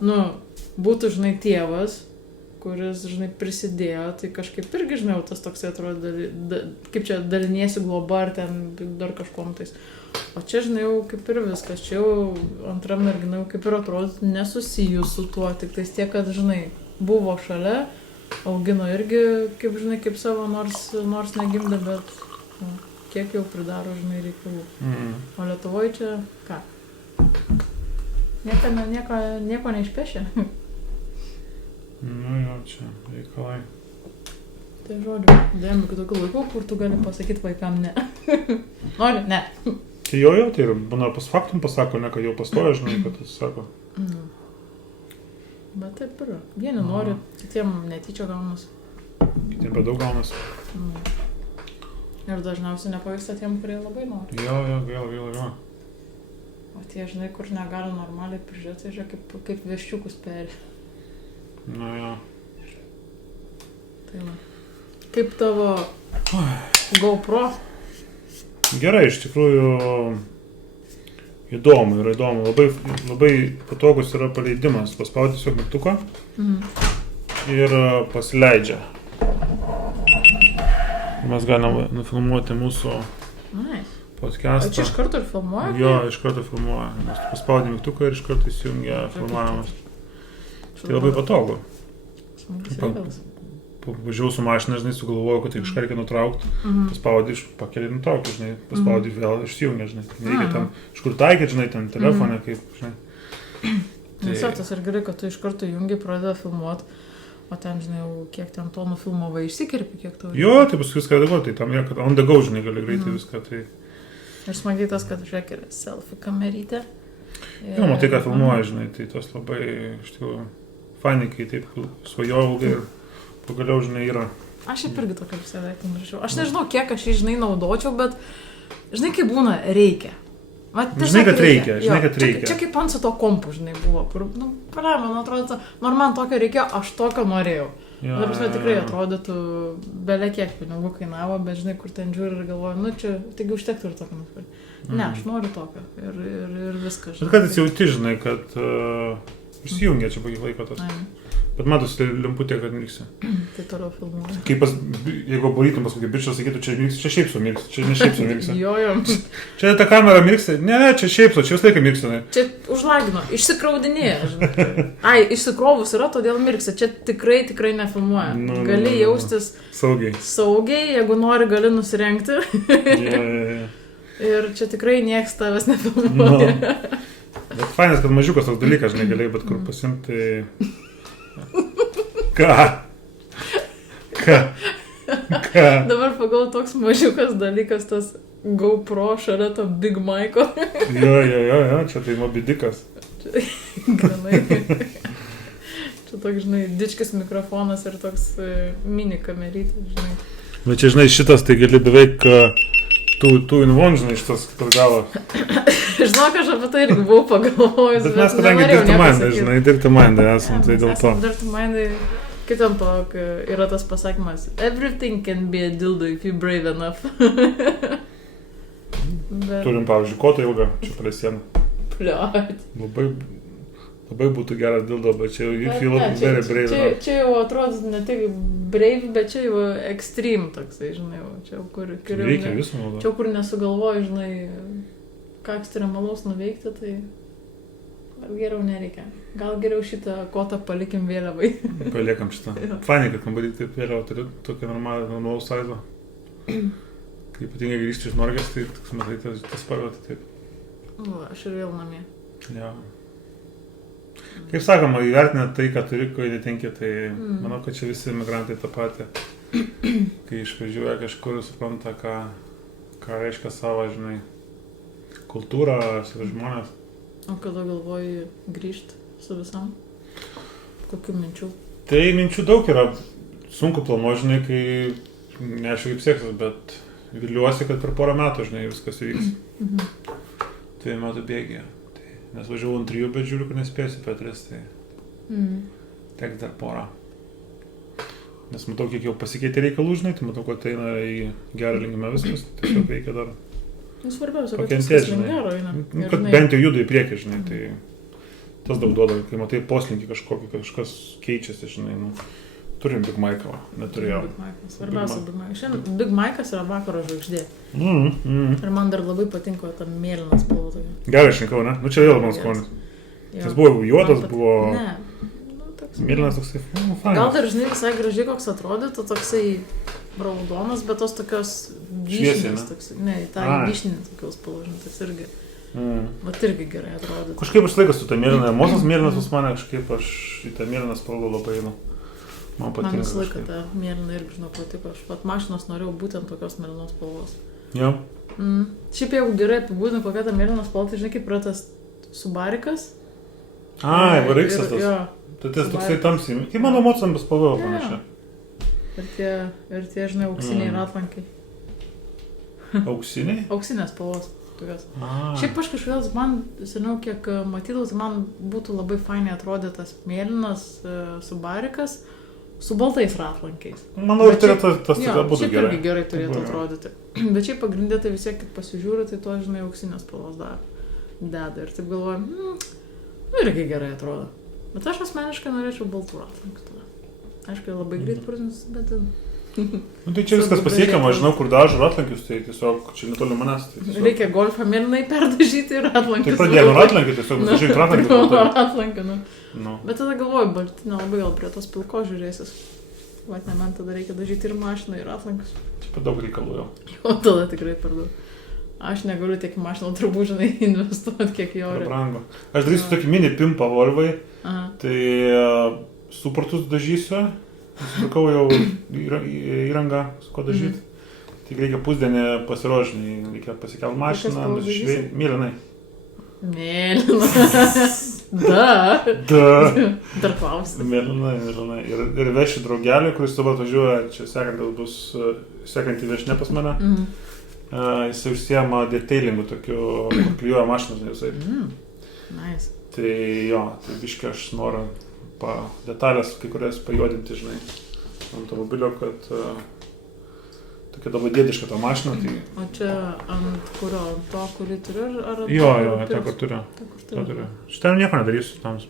nu, būtų, žinai, tėvas, kuris, žinai, prisidėjo, tai kažkaip irgi, žinai, tas toksai atrodo, kaip čia daliniesi globa ar ten dar kažkuom tais. O čia, žinai, jau kaip ir viskas, čia jau antra mergina jau kaip ir atrodo nesusijus su tuo, tik tais tiek, kad, žinai, buvo šalia, augino irgi, kaip, žinai, kaip savo, nors negimdė, bet nu, kiek jau pridaro, žinai, reikalų. O Lietuvoje čia, ką? Nieko neišpešė. Nu jo, čia reikalai. Tai žodžiu, dėjom iki tokių laikų, kur tu gali pasakyti vaikam ne. Nori? Ne. Tai jo, tai ir būna pas faktum pasako, ne, kad jau pastoja, žinai, kad jis sako. Bet taip yra. Vieni nori, kitiem netyčia gaunasi. Kitiem per daug gaunasi. Ir dažniausiai nepavyksta tiem, kurie labai nori. Jo, vėl. O tie, žinai, kur negali normaliai prižiūrėti, tai žiūrėk, kaip viščiukus peri. Nu jo. Tai va. Kaip tavo GoPro? Gerai, iš tikrųjų įdomu. Labai patogus yra paleidimas. Paspaudi tiesiog mygtuką ir pasileidžia. Mes galime nufilmuoti mūsų podcastą. O čia iš karto ir filmuoja? Jo, iš karto filmuoja. Mes paspaudi mygtuką ir iš karto įsijungia filmavimas. Tai labai patogu. Važiavau su mašina, žinai, sugalvojau, kad tai kažką reikia nutraukti. Paspaudi, pakeli nutraukti, žinai, paspaudi vėl išsijungia, žinai. Nereikia ten, iš kur taikyti, žinai, ten telefone, kaip, žinai. Visatas ir gerai, kad tu iš karto jungi, pradeda filmuoti, o ten, žinai, kiek ten to nufilmavai, išsikirpi, kiek tu... Jo, tai paskui viską redaguoti, tai tam yra, kad on the go, žinai, gali greitai viską, tai... Ir smagiai tas, kad žiūrėk ir selfie kamerytė. Jo, matai, ką filmuoja, žinai, tai tas labai, iš tikrųjų, fainai, kai taip svajojau ilgai ir pagaliau, žinai, yra. Aš šiaip irgi tokia visai daiktų norėčiau. Aš nežinau, kiek aš jį, žinai, naudočiau, bet, žinai, kaip būna, reikia. Žinai, kad reikia. Čia kaip ant su to kompu, žinai, buvo, kur, nu, man atrodo, nors man tokio reikėjo, aš tokio norėjau. Dabar prasme, tikrai atrodytų, belia kiek pinigų kainavo, bet, žinai, kur ten žiūri ir galvoju, nu, čia, taigi užtektų ir tokio nusipirkti. Ne, aš noriu tokio ir viskas. Bet kad atsijauti, žinai, kad išsijungia čia pakį laiko tas. Bet matosi, tai lemputė, kad mirksi. Tai toliau filmuoju. Kaip jeigu barytum pas kokį bičą, sakytų, čia mirksi, čia šiaip su mirksi, čia ne šiaip su mirksi. Jo. Čia ta kamera mirksi, ne, čia šiaip su, čia vis laiką mirksi. Čia užlagino, išsikraudinėja, žinai. Ai, išsikrovus yra, todėl mirksi, čia tikrai nefilmuoja. Gali jaustis saugiai, jeigu nori, gali nusirengti. Ir čia tikrai nieks tavęs nefilmuoja. Bet fainas, kad mažiukas toks dalykas, žinai, galėjai bet kur pasimti. Ką? Dabar pagal toks mažiukas dalykas, tas GoPro šalia to Big Mike'o. Jo, čia tai mobidikas. Granai. Čia toks, žinai, dičkis mikrofonas ir toks mini kamerytis, žinai. Bet čia, žinai, šitas tai gali beveik tų invon, žinai, šitas galo. Žinok, aš apie tai irgi buvau pagalvojus. Bet mes kadangi dirbti mindai esam, tai dėl to. Dirbti mindai, kitam to, yra tas pasakymas, everything can be a dildo if you're brave enough. Turim, pavyzdžiui, kotą ilgą, čia prie sieną. Pliot. Labai būtų geras dildo, bet čia you feel very brave enough. Čia jau atrodo ne tik brave, bet čia jau extreme toksai, žinai, čia kur reikia visų naudoti. Čia kur nesugalvoju, žinai, ką ekstremalaus nuveikti, tai geriau nereikia. Gal geriau šitą kotą palikim vėliavai. Paliekam šitą. Fainai, kad kambarį taip vėliau turi tokią normalų saizą. Kai ypatingai grįžti iš Norvegijos, tai toks matai tas parvati taip. Aš ir vėl namie. Ja. Kaip sakoma, įvertinę tai, ką turi, ko netenki, tai manau, kad čia visi migrantai tą patį. Kai išvažiuoja kažkur, supranta, ką reiškia savo, žinai, kultūrą, savo žmonės. O kada galvoji grįžti su visam? Kokių minčių? Tai minčių daug yra. Sunku planuoti, žinai, kai neaišku kaip seksis, bet viliuosi, kad per porą metų, žinai, viskas įvyks. Tai metų bėgė. Nes važiavau ant 3, bet žiūriu, kad nespėsiu per 3, tai teks dar porą. Nes matau, kiek jau pasikeitė reikalų, žinai, tai matau, kad eina į gerą linkimą viskas, tiesiog reikia dar svarbiausia, kad pakentėti, viskas link gero eina. Kad bent jau juda į priekį, žinai, tai tas daug duoda, kai matai poslinkį kažkokį, kažkas keičiasi, žinai, turim Big Mike'ą, neturėjau. Big Mike'ą, svarbiausia Big Mike'ą. Šiandien Big Mike'as yra vakaro žvaigždė. Ir man dar labai patinko ta mėlyna spalva tokia. Gerai išrinkau, ne? Nu čia vėl man skonis. Tas buvo juodas, buvo... Ne. Mėlynas toksai, fainas. Gal dar, žinai, visai gražiai koks atrodytų, toksai raudonas, bet tos tokios vyšinės, toksai. Ne, ta vyšinė tokios spalva, žinai, tas irgi. Vat irgi gerai atrodytų. Kažkaip aš laikas su ta mėlyna, emosas mėlynas pas mane, kažkaip aš į tą mėlyną spalvą labai einu. Man patinka. Man visą laiką ta mėlyna irgi, žinau, patiko. Aš pat mašinos norėjau būtent tokios mėlynos spalvos. Jo. Šiaip jeigu gerai apibūdinu, kokia ta mėlyna spalva, tai žinai, kaip yra tas Subarikas. Ai, variksas tas. Tai tas toksai tamsiai. Kaip mano emocam spalva panašiai. Ir tie, žinai, auksiniai ratlankiai. Auksiniai? Auksinės spalvos. Tokios. Šiaip aš kažkodėl, man, seniau, kiek matydavau, tai man būtų labai fainai atrodytas mėlynas Subarikas su baltais ratlankiais. Manau, ir tai tas būtų gerai. Šiaip irgi gerai turėtų atrodyti. Bet šiaip pagrindė tai vis tiek, kaip pasižiūri, tai to, žinai, auksinės spalvos deda. Ir taip galvoju, irgi gerai atrodo. Bet aš asmeniškai norėčiau baltų ratlankių tada. Aišku, labai greit prasins, bet... Tai čia viskas pasiekiama, žinau, kur dažo ratlankius, tai tiesiog čia netoli manęs. Reikia golfą mėlynai perdažyti ir ratlankius. Tai pradėjome ratlankį, tiesiog dažyti ratlankį. Bet tada galvoju, balti nelabai gal prie tos pilko žiūrėsis. Vat ne, man tada reikia dažyti ir mašiną, ir ratlankius. Čia per daug reikalų jau. O tada tikrai per daug. Aš negaliu tiek mašiną turbūt, žinai, investuoti, kiek jo reikia. Brango. Aš darysiu tokį mini pimpą Volvai, tai supratus dažysiu. Nusipirkau jau įrangą, su ko dažyti. Tik reikia pusdienį pasiruošinį, reikia pasikelti mašiną, mėlynai. Mėlyna. Dar klausti. Mėlynai. Ir veši draugelį, kuris dabar važiuoja, čia sekantį viešinę pas mane. Jisai užsiema detailingu tokiu, kur klijuoja mašinas visai. Nice. Tai jo, tai biškai aš noriu detalės kai kurias pajuodinti, žinai, ant automobilio, kad tokia dabar dėdiška ta mašina. Tai... O čia ant kurio? Ant to, kurį turiu? Ar jo, tą, kur turiu. Šitą nieko nedarysiu, tam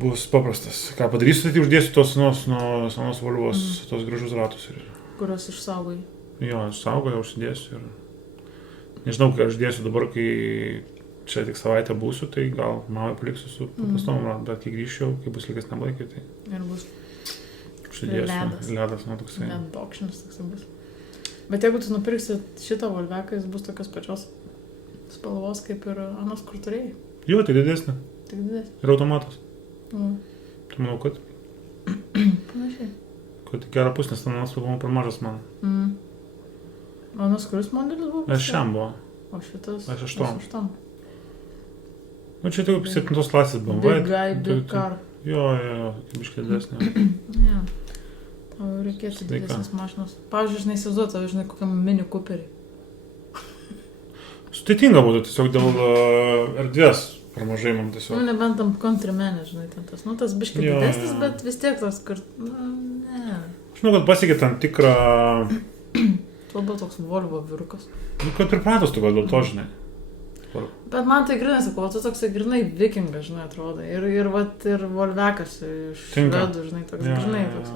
bus paprastas. Ką padarysiu, tai uždėsiu tos senos Volvos, tos gražus ratus. Kurios išsaugai? Jo, išsaugai, užsidėsiu ir... Nežinau, kai aš dėsiu dabar, kai čia tik savaitę būsiu, tai gal mamai paliksiu su paprastom, bet kai grįšiu, kai bus likęs neblaikį, tai... Ir bus ledas, toksai. Ledokšnis toksai bus. Bet jeigu tu nupirksi šitą Volveką, jis bus tokios pačios spalvos, kaip ir anas, kur turėjai. Jo, tai didesnė. Tik didesnė. Ir automatas. Tai manau, kad... Panašiai. Kad gerą pusę, nes ten anas buvo per mažas man. Anas kuris modelis buvo? S6 buvo. O šitas? S8. Nu, čia tik 7 klasės BMW. Big guy, big car. Jo, biškai didesnė. O reikėtų didesnės mašinos. Pavyzdžiui, žinai, įsivaizduoju, žinai, kokiam mini Cooperį. Sudėtinga būtų tiesiog dėl erdvės per mažai man tiesiog. Nu, nebent tam countrymenė, žinai, ten tas, nu, tas biškai didesnis, bet vis tiek tas, ne. Aš žinau, kad pasiekė tam tikrą... Labai toks Volvo vyrukas. Nu, kad pripratus tu gal dėl to, žinai. Bet man tai grinai, sakau, tu toksai grinai vikingas, žinai, atrodo. Ir Volvekas iš švedų, žinai, toks grinai, toks,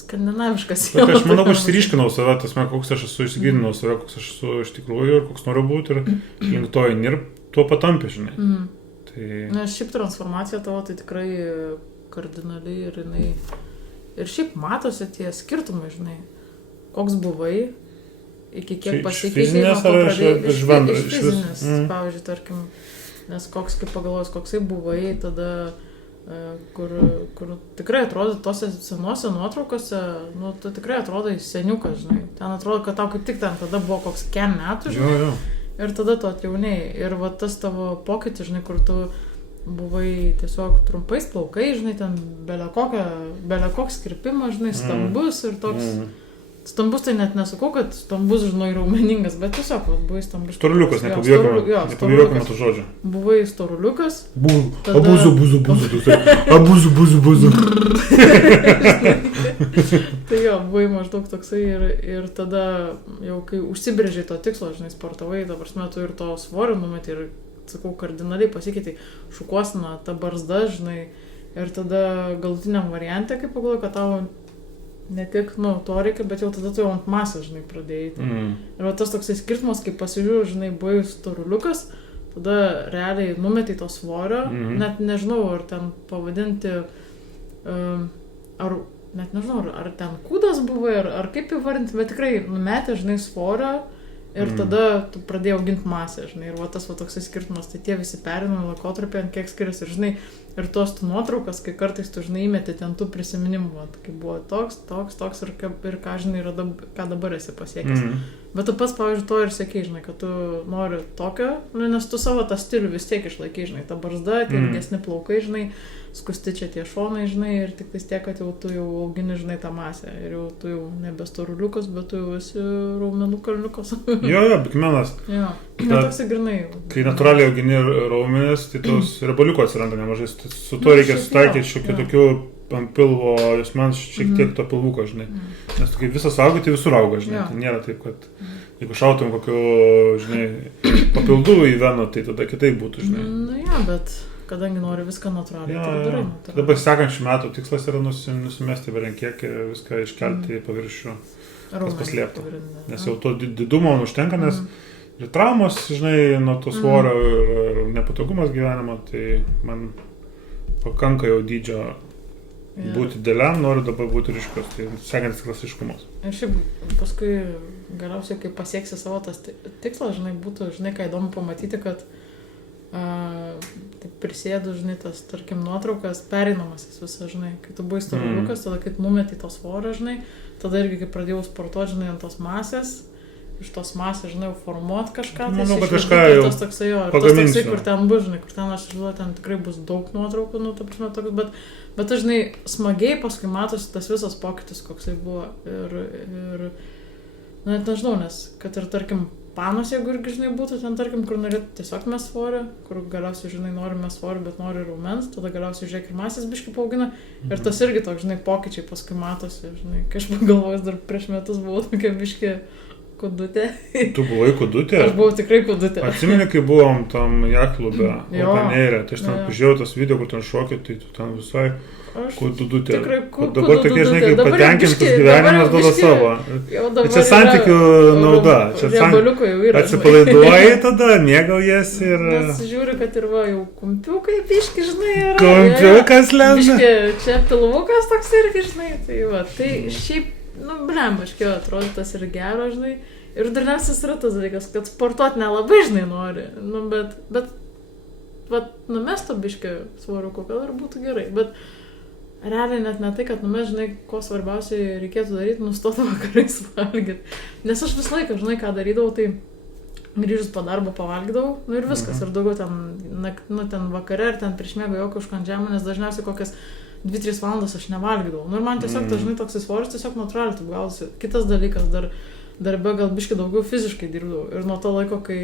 skandinaviškas. Bet aš manau, kad išsiriškinau save, koks aš esu, išsigilinau save, koks aš esu iš tikrųjų ir koks noriu būti ir link to ir tuo patampė, žinai. Tai... Na, šiaip transformacija tavo tai tikrai kardinaliai ir jinai... Ir šiaip matosi tie skirtumai, žinai, koks buvai, iki kiek pasikeitė, nuo ko pradėjai iš fizinės, pavyzdžiui, tarkim, nes koks, kaip pagalvojus, koksai buvai, tada, kur tikrai atrodo tose senose nuotraukose, nu, tu tikrai atrodo seniukas, žinai, ten atrodo, kad tau kaip tik ten tada buvo koks kem metų, žinai, jo. Ir tada tu atjaunėjai, ir va tas tavo pokytis, žinai, kur tu buvai tiesiog trumpais plaukai, žinai, ten belekoks kirpimas, žinai, stambus ir toks... Stambus tai net nesakau, kad stambus, žinai, raumeningas, bet tiesiog, buvai stambus. Storuliukas, nepabijokime to žodžio. Buvai storuliukas. Abuzu. Tai jo, buvai maždaug toksai ir tada jau kai užsibrėžiai to tikslo, žinai, sportavai, ta prasme, tu ir to svorio numetį ir, sakau, kardinaliai pasikeitai šukuosina, ta barzda, žinai, ir tada galutiniam variante, kaip pagalvoju, kad tavo ne tik, nu, to reikia, bet jau tada tu jau ant masės, žinai, pradėjai. Ir va tas toksai skirtumas, kai pasižiūrėjau, žinai, buvai storuliukas, tada realiai numetai to svorio, net nežinau, ar ten pavadinti, net nežinau, ar ten kūdas buvai, ar kaip įvardinti, bet tikrai numetė, žinai, svorio ir tada tu pradėjai auginti masę, žinai, ir va tas va toksai skirtumas, tai tie visi perinami laikotarpiai, ant kiek skiriasi, ir žinai, ir tos tu nuotraukas, kai kartais tu, žinai, įmeti ten tų prisiminimų, kai buvo toks, ir ką, žinai, ką dabar esi pasiekęs. Bet tu pats, pavyzdžiui, to ir sakei, žinai, kad tu nori tokio, nes tu savo tą stilių vis tiek išlaikai, žinai, ta barzda, tie ilgesni plaukai, žinai, skusti čia tie šonai, žinai, ir tik tais tiek, kad jau tu jau augini, žinai, tą masę, ir jau tu jau nebe storuliukas, bet tu jau esi raumenų kalniukas. Jo, bikmenas. Jo, toksai grinai. Kai natūraliai augini raumenis, tai tos riebaliuko atsiranda nemažai, su to reikia sutaikyti šiokių tokių ant pilvo, jūs man šiek tiek to pilvuko, žinai. Nes tu kaip visas auga, tai visur auga, žinai. Tai nėra taip, kad jeigu šautum kokiu, žinai, papildų į veną, tai tada kitaip būtų, žinai. Na jo, bet kadangi nori viską natūraliai, tai darai natūraliai. Dabar sekančių metų tikslas yra nusimesti belenkiek ir viską iškelti į paviršių, kas paslėpta. Nes jau to didumo užtenka, nes ir traumos, žinai, nuo to svorio ir nepatogumas gyvenimo, tai man pakanka jau dydžio būti dėliam, noriu dabar būti ryškus, tai sekantis klasiškumas. Ir šiaip paskui galiausiai, kai pasieksi savo tas tikslas, žinai, būtų, žinai, ką įdomu pamatyti, kad taip prisėdu, žinai, tas, tarkim, nuotraukas, pereinamasis visą, žinai, kai tu buvai storuliukas, tada kai numetei to svorio, žinai, tada irgi, kai pradėjau sportuoti, žinai, ant tos masės, iš tos masės, žinai, formuot kažką, tai kažką jau tas toksai, pagaminsiu. Kur ten bus, žinai, kur ten aš žinau, ten tikrai bus daug nuotraukų, nu, ta prasme, tokių, bet aš, žinai, smagiai paskui matosi tas visas pokytis, koksai buvo ir net nežinau, nes, kad ir, tarkim, panos, jeigu irgi, žinai, būtų ten, tarkim, kur norėtų tiesiog mes svorį, kur galiausiai, žinai, norime svorį, bet nori raumens, tada galiausiai, žiūrėk, ir masės biškai paaugina, ir tas irgi toks, žinai, pokyčiai paskui matosi, žinai, kai aš pagalvojus, dar prieš metus buvau tokia biškai kudutė. Tu buvai kudutė? Aš buvau tikrai kudutė. Atsimeni, kai buvom tam jachtklube, open air'e, tai aš ten pažiūrėjau tas video, kur ten šokė, tai tu ten visai kudutė. Tikrai kudutė. Dabar tokie, žinai, kaip patenkintas gyvenimas duoda savo. Čia santykių nauda. Atsipalaiduoji tada, mėgaujasi ir... Nes žiūriu, kad ir va, jau kumpiukai biški, žinai, yra. Kumpiukas lenda. Biški, čia pilvukas toks irgi, žinai, tai va, tai šiaip, nu, blembaškiau, atrodo, tas ir gero, žinai. Ir darniausias yra tas dalykas, kad sportuoti nelabai, žinai, nori. Nu, bet numesto biškį svoriuko, gal ir būtų gerai. Bet realiai net ne tai, kad numest, žinai, ko svarbiausiai reikėtų daryti, nustoti vakarais valgyti. Nes aš visą laiką, žinai, ką darydavau, tai grįžus po darbo pavalgydavau, nu ir viskas. Ir daugiau ten, nu, ten vakare, ar ten prieš mėgą jokio užkandžiavimo, nes dažniausiai kokias 2-3 valandas aš nevalgydavau. Nu ir man tiesiog dažnai toks svoris tiesiog natūraliai taip gausi. Kitas dalykas, darbe gal biškai daugiau fiziškai dirbdavau. Ir nuo to laiko, kai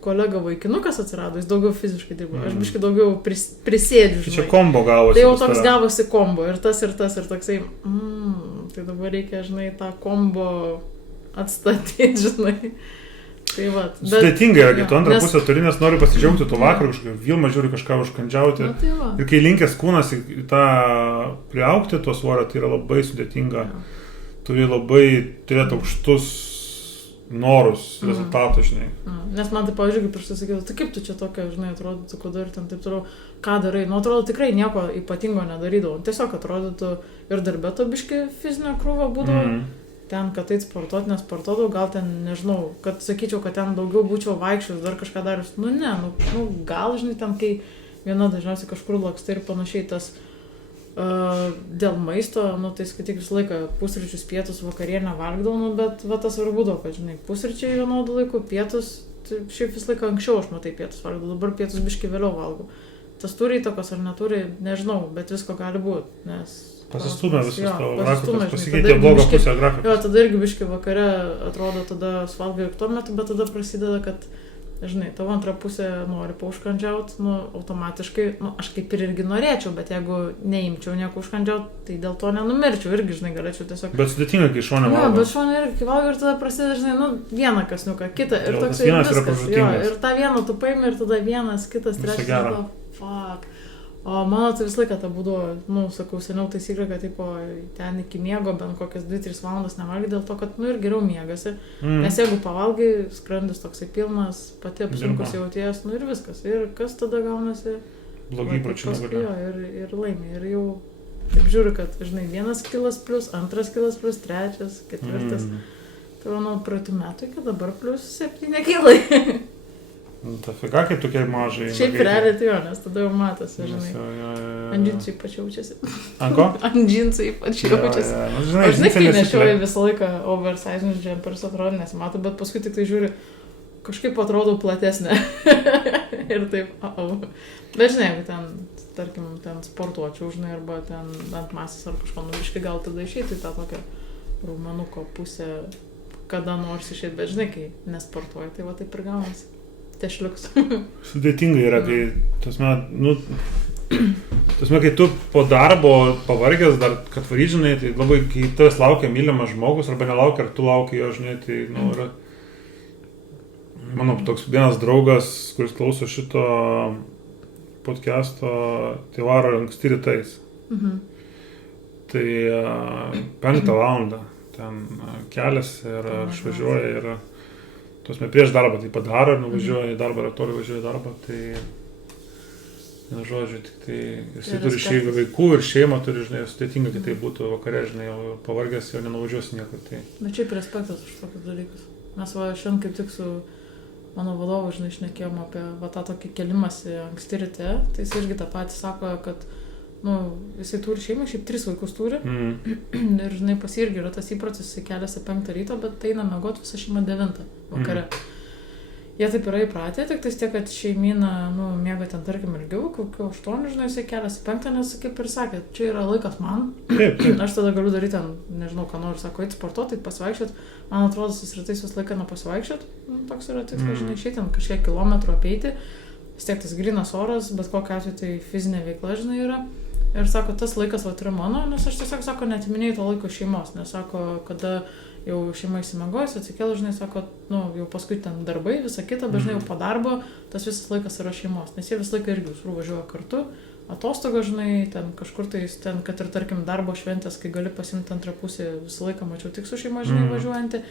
kolega vaikinukas atsirado, jis daugiau fiziškai dirbdavo. Aš biškai daugiau prisėdžiu. Tai čia kombo gavosi. Tai jau toks gavosi kombo. Ir tas, ir toksai, tai dabar reikia, žinai, tą kombo atstatyti, žinai. Tai va. Sudėtingai yra, tu antrą pusę turi, nes nori pasidžiaugti tu vakarą, kažkokį Vilmą žiūri kažką užkandžiauti. Tai ir kai linkęs kūnas į tą priaugti to svorio, tai yra labai sudėtinga. Turi labai turėti aukštus norus, rezultatų, žinai. Nes man tai, pavyzdžiui, kaip prieš tai sakiau, tai kaip tu čia tokia, žinai, atrodytų, kodėl ir ten taip toliau, ką darai. Nu, atrodo, tikrai nieko ypatingo nedarydavau. Tiesiog atrodytų ir darbe to biški fizinio krūvio būdavo. Ten, kad eit sportuoti, nesportuodavau, gal ten, nežinau, kad sakyčiau, kad ten daugiau būčiau vaikščius, dar kažką darius. Nu, ne, gal, žinai, ten, kai viena dažniausiai kažkur lakstai ir panašiai tas dėl maisto, nu, tai skaityk visą laiką pusryčius, pietus, vakarienę valgydavau, nu, bet va tas ir būdavo, kad, žinai, pusryčiai vienodų laikų, pietus, tai šiaip visą laiką anksčiau aš matai pietus valgydavau, dabar pietus biškai vėliau valgau. Tas turi įtakos ar neturi, nežinau, bet visko gali būti, nes... Pasistumė visus tavo grafikas, pasikeitė blogą pusę grafikas. Jo, tada irgi biškai vakare atrodo, tada suvalgai ir tuo metu, bet tada prasideda, kad, žinai, tavo antrą pusę nori paužkandžiauti, nu, automatiškai, nu, aš kaip ir irgi norėčiau, bet jeigu neimčiau nieko užkandžiauti, tai dėl to nenumirčiau, irgi, žinai, galėčiau tiesiog... Bet sudėtinga, kai šonė valgo. Jo, bet šonė irgi, kai valgo ir tada prasideda, žinai, nu, vieną kasniuką, kitą, ir toks ir viskas, jo, ir tą vieną tu paimi ir tada vienas, kitas, trečias, fuck. O mano tai visą laiką ta būdavo, nu, sakau, seniau taisyklė, kad tipo, ten iki miego bent kokias 2-3 valandas nevalgai dėl to, kad, nu, ir geriau miegasi. Nes jeigu pavalgai, skrandis toksai pilnas, pati apsunkus jauties, nu ir viskas. Ir kas tada gaunasi? Blogi įpročiai nevalia. Jo, ir laimi. Ir jau, taip žiūriu, kad, žinai, 1 kilas plus, 2 kilas plus, 3, 4. Tai nuo praeitų metų iki dabar plus 7 kilai. Ta figa, kaip tokie mažai. Šiaip realiai tai jo, nes tada jau matosi, žinai. Ant džinsų ypač jaučiasi. Ant ko? Ant džinsų ypač jaučiasi. Aš žinai, kai nešioju visą laiką oversizinius džemperius atrodo nesimato, bet paskui tik tai žiūri, kažkaip atrodau platesnė. Ir taip, Bet žinai, jeigu ten, tarkim, ten sportuočiau, žinai, arba ten ant masės ar kažko nuviškai, gal tada išeitų į tą tokią raumenuko pusę, kada nors išeit, bet žinai, kai nesportuoji, tai va taip ir gaunasi. Tešliuks. Sudėtingai yra, kai, kai tu po darbo pavargęs dar, kad varyžinai, tai labai, kai tavęs laukia mylimas žmogus, arba nelaukia, ar tu laukia jo, žinai, tai, nu, yra, mano toks vienas draugas, kuris klauso šito podcast'o, tai varo anksti rytais. Tai 5 valandą ten kelias ir išvažiuoja ir prieš darbą tai padaro ir nuvažiuoja į darbą, ar toli važiuoja į darbą, tai, na, žodžiu, tik tai jisai turi šeimą vaikų ir šeimą turi, žinai, sudėtinga, kad tai būtų vakare, žinai, jau pavargęs, jau nenuvažiuosi niekur. Tai... Bet šiaip respektas už tokius dalykus. Mes va šiandien kaip tik su mano vadovu, žinai, šnekėjom apie va tą tokį kelimąsi anksti ryte, tai jis irgi tą patį sako, kad nu, jisai turi šeimą, šiaip 3 vaikus turi ir, žinai, pas jį irgi yra tas įprotis, jisai keliasi 5 ryto, bet eina miegoti visą šeimą 9 vakare. Jie taip yra įpratę, tik tai tiek, kad šeimyna, nu, miega ten, tarkim, ilgiau, kokiu 8, žinai, jisai keliasi 5, nes, kaip ir sakė, čia yra laikas man. Aš tada galiu daryti ten, nežinau, ką noriu, sako, eit sportuoti, pasivaikščiot. Man atrodo, susiritais vis laiką nepasivaikščiot, toks yra tikslas, žinai, išeiti ten kažkiek kilometrų apeiti. Vis tiek tas grynas oras, bet kokiu atveju tai fizinė veikla, žinai, yra. Ir sako, tas laikas va yra mano, nes aš tiesiog, sako, netiminėjau to laiko šeimos, nes sako, kada jau šeima įsimegojus, atsikėlė, žinai, sako, nu, jau paskui ten darbai, visa kita, bet žinai, jau po darbo, tas visas laikas yra šeimos, nes jie visą laiką irgi visur važiuoja kartu, atostogo, žinai, ten kažkur tai, ten, kad ir, tarkim, darbo šventės, kai gali pasimti antrą pusę, visą laiką mačiau tik su šeima, žinai, važiuojantį,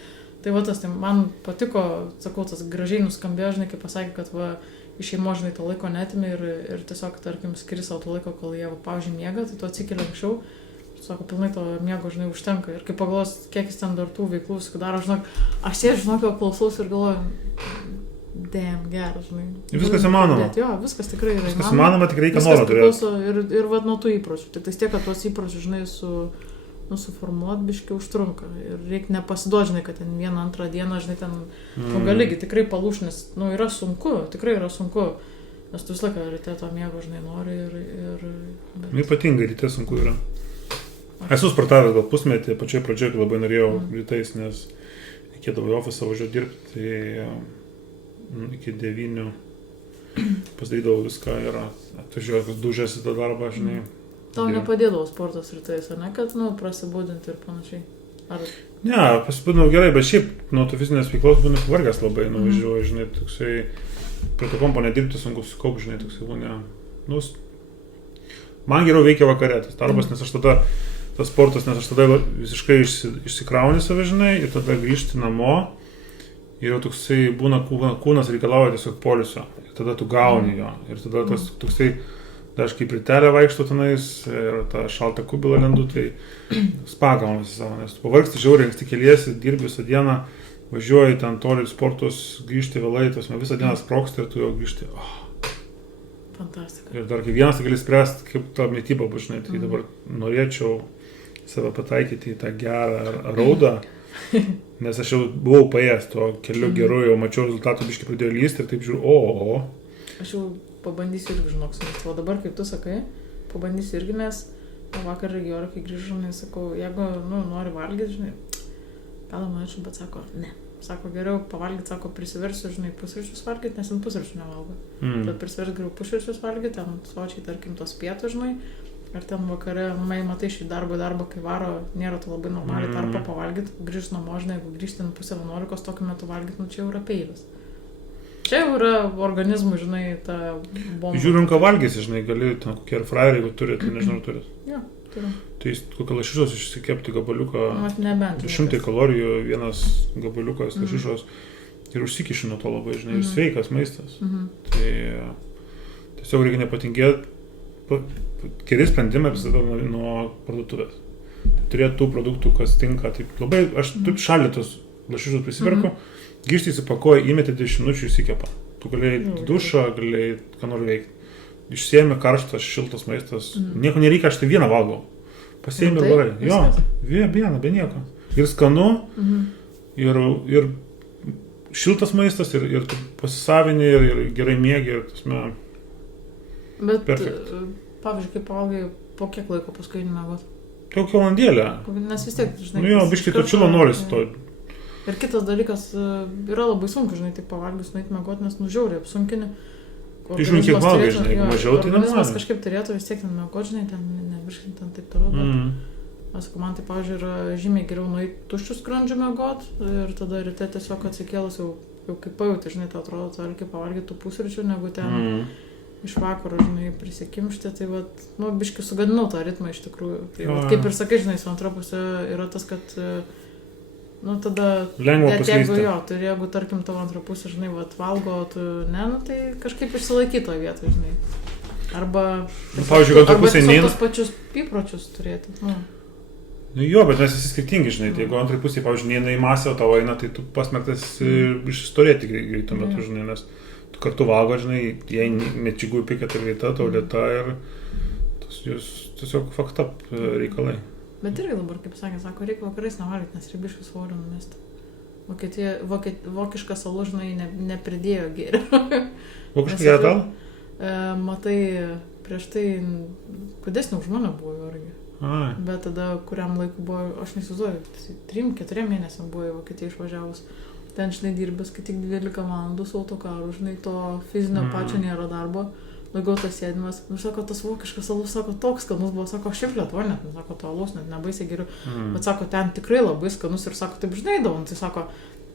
tai va tas, tai man patiko, sakau, tas gražiai nuskambėjo, žinai, kai pasakė, kad va, iš šeimos, žinai, to laiko netimė ir tiesiog, tarkim, skiri savo to laiko, kol jie, pavyzdžiui, miega, tai tu atsikeli anksčiau, sako, pilnai to miego, žinai, užtenka. Ir kai pagalvos, kiek jis ten dar tų veiklų sudaro, žinok, aš sėdžiu, žinok, jo klausaus ir galvoju, damn, geras, žinai. Viskas įmanoma. Jo, viskas tikrai yra įmanoma. Viskas įmanoma, tik reikia noro turėti. Ir vad nuo tų įpročių. Tik tiek, kad tuos įpročius, žinai, suformuot biškai užtrunka. Ir reikia nepasiduoti, žinai, kad ten 1-2 dieną, žinai, ten galigi tikrai palūš, nes, nu, yra sunku, tikrai yra sunku. Nes tu visą laiką ryte to miego, žinai, nori ir... Bet... Ypatingai ryte sunku yra. Esu sportavęs gal pusmetį, pačioj pradžioje labai norėjau rytais, nes reikėdavo į ofisą važiuoti dirbti, tai iki 9 pasidarydavau viską ir atvažiuoju, kas dužėsi tą darbą, žinai. Tau nepadėdavo sportas rytais, ar ne, kad, prasibūdinti ir panašiai? Ar... Ne, pasibūdinau gerai, bet šiaip, tu fizinės veiklos būna pavargęs labai, nuvažiuoju, žinai, toksai, prie to kompo nedirbti sunku sukaupti, žinai, toksai būna, man geriau veikia vakare tas darbas, nes aš tada, tas sportas, nes aš tada visiškai išsikrauni save, žinai, ir tada grįžti namo ir jau toksai būna kūnas reikalauja tiesiog poilsio, ir tada tu gauni jo, ir tada tas toksai, aš kaip rytelę vaikštu tenais ir tą šaltą kubilą lendu, tai spa gaunasi savo, nes tu pavargsti žiauriai, anksti keliesi, dirbi visą dieną, važiuoji ten toli sportus, grįžti vėlai, visą dieną sprogsti ir tu jau grįžti. Fantastika. Ir dar kiekvienas tai gali spręsti, kaip ta mityba bus, žinai, tai dabar norėčiau save pataikyti į tą gerą raudą, nes aš jau buvau paėjęs tuo keliu geru, jau mačiau rezultatų, biškai pradėjo lysti ir taip žiūriu, Aš jau pabandysiu irgi, žinok, o dabar, kaip tu sakai, pabandysiu irgi, nes vakar regioną, kai grįžau, sakau, jeigu, nori valgyti, žinai, gal norėčiau, bet sako, ne. Sako, geriau pavalgyti, sako, prisiversiu, žinai, pusryčius valgyti, nes ant pusryčių nevalgo. Tad prisiversiu geriau pusryčius valgyti, ten sočiai, tarkim, tos pietų, žinai, ir ten vakare, matai, iš darbo, kai varo, nėra to labai normaliai tarpo pavalgyti, grįžti namo, žinai, jeigu grįžti ant 10:11 tokiu metu valgyti, čia jau yra peilis. Čia jau yra organizmų, žinai, ta bomba. Žiūrim, ką valgysi, žinai, gali ten kokie ir frairai, jeigu turit, tai nežinau, turit. Jo, turiu. Tai kokią lašišos išsikepti gabaliuką, nebent. 200 kalorijų, vienas gabaliukas lašišos ir užsikiši nuo to labai, žinai, ir sveikas maistas. Tai tiesiog reikia nepatingėti, geri sprendimai visada nuo parduotuvės. Turėti tų produktų, kas tinka. Taip, labai, aš taip šaldytus lašišus prisiperku. Grįžti įsipakoja, įmeti 20 minučių įsikepa. Tu galėjai dušą, galėjai ką nori veikti. Išsiėmė karštas, šiltas maistas. Nieko nereikia, aš tai vieną valgau. Pasiėmė ir varai. Jo, vieną, be nieko. Ir skanu, ir šiltas maistas, ir tu pasisavinį, ir gerai miegi, ir tasme... Bet, pavyzdžiui, kaip pavalgai, po kiek laiko paskui nemiegot? Kokią valandėlę. Nes vis tiek, žinai... Biškai to čilo norisi to... Ir kitas dalykas, yra labai sunku, žinai, tik pavalgius nueit miegot, nes žiauriai apsunkini. Žiūrint, kiek valgai, žinai, jeigu mažiau, tai organizmas kažkaip turėtų vis tiek ten miegot, žinai, ten nevirškinti, ten taip toliau, bet aš sakau, man tai, pavyzdžiui, yra žymiai geriau nueit tuščių skrandžių miegot ir tada ryte tiesiog atsikėlus jau kaip pajauti, žinai, tai atrodo, tai kaip pavalgyti tų pusryčių, negu ten iš vakaro, žinai, prisikimšti, tai vat, biškai sugadinau tą ritmą iš tikrųjų. Tai vat, kaip ir sakai, žinai, su antra pusė yra tas, kad tada, lengva paslysti. Jeigu, tarkim, tavo antra pusė, žinai, valgo, tu ne, tai kažkaip išsilaikyti to vietoj, žinai. Arba, pavyzdžiui, antra pusė neina. Tos pačius įpročius turėti. Jo, bet mes visi skirtingi, žinai, tai jeigu antrai pusė, pavyzdžiui, neina į masę, o tavo eina, tai tu pasmerktas išsistorėti greitų metų, žinai, nes tu kartu valgo, žinai, jei medžiagų įpikė tai greita, tau lėta ir jūs tiesiog fucked up reikalai. Bet irgi dabar, kaip sakė, sako, reikia vakarais nevalgyti, nes ribiškai svorio numesti. Vokiškas alus, žinai, nepridėjo gėrio. Vokiškai gėrė tau? Matai, prieš tai kudesnė už mane buvo irgi. Bet tada, kuriam laiku buvo, aš neįsivaizduoju, 3-4 mėnesiam buvo į Vokietiją išvažiavus. Ten, žinai, dirbęs, kad tik 12 valandų su autokaru, žinai, to fizinio pačio nėra darbo. Daugiau tas sėdimas, sako, tas vokiškas alus, sako, toks skanus buvo, sako, šiaip Lietuvoj net, sako, to alus net nebaisiai geriau, bet sako, ten tikrai labai skanus ir sako, taip, žinai, davom, tai sako,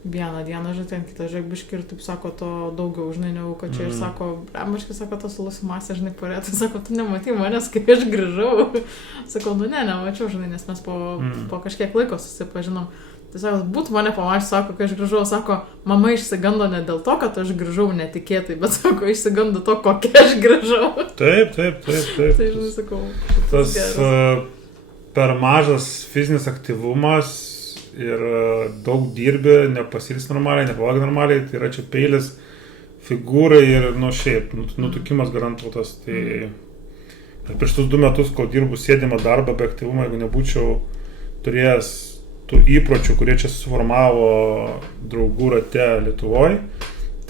vieną dieną, žinai, ten kitą žegbiškį ir taip, sako, to daugiau, žinai, negu kad čia ir sako, brembiškai, sako, tas alus masė, žinai, porėtų, sako, tu nematai manęs, kai aš grįžau, sako, nemačiau, žinai, nes mes po kažkiek laiko susipažinom. Tai sako, būtų mane pamačius, sako, kai aš grįžau, sako, mama išsigando ne dėl to, kad aš grįžau netikėtai, bet sako, išsigando to, kokia aš grįžau. Taip. Tai, žinai, sakau, tas per mažas fizinis aktyvumas ir daug dirbi, nepasilis normaliai, nepavalgai normaliai, tai yra čia peilis figūrai ir, šiaip, nutukimas garantuotas. Tai prieš tus 2 metus, kol dirbu sėdimą darbą be aktyvumo, jeigu nebūčiau turėjęs tų įpročių, kurie čia susiformavo draugų rate Lietuvoje,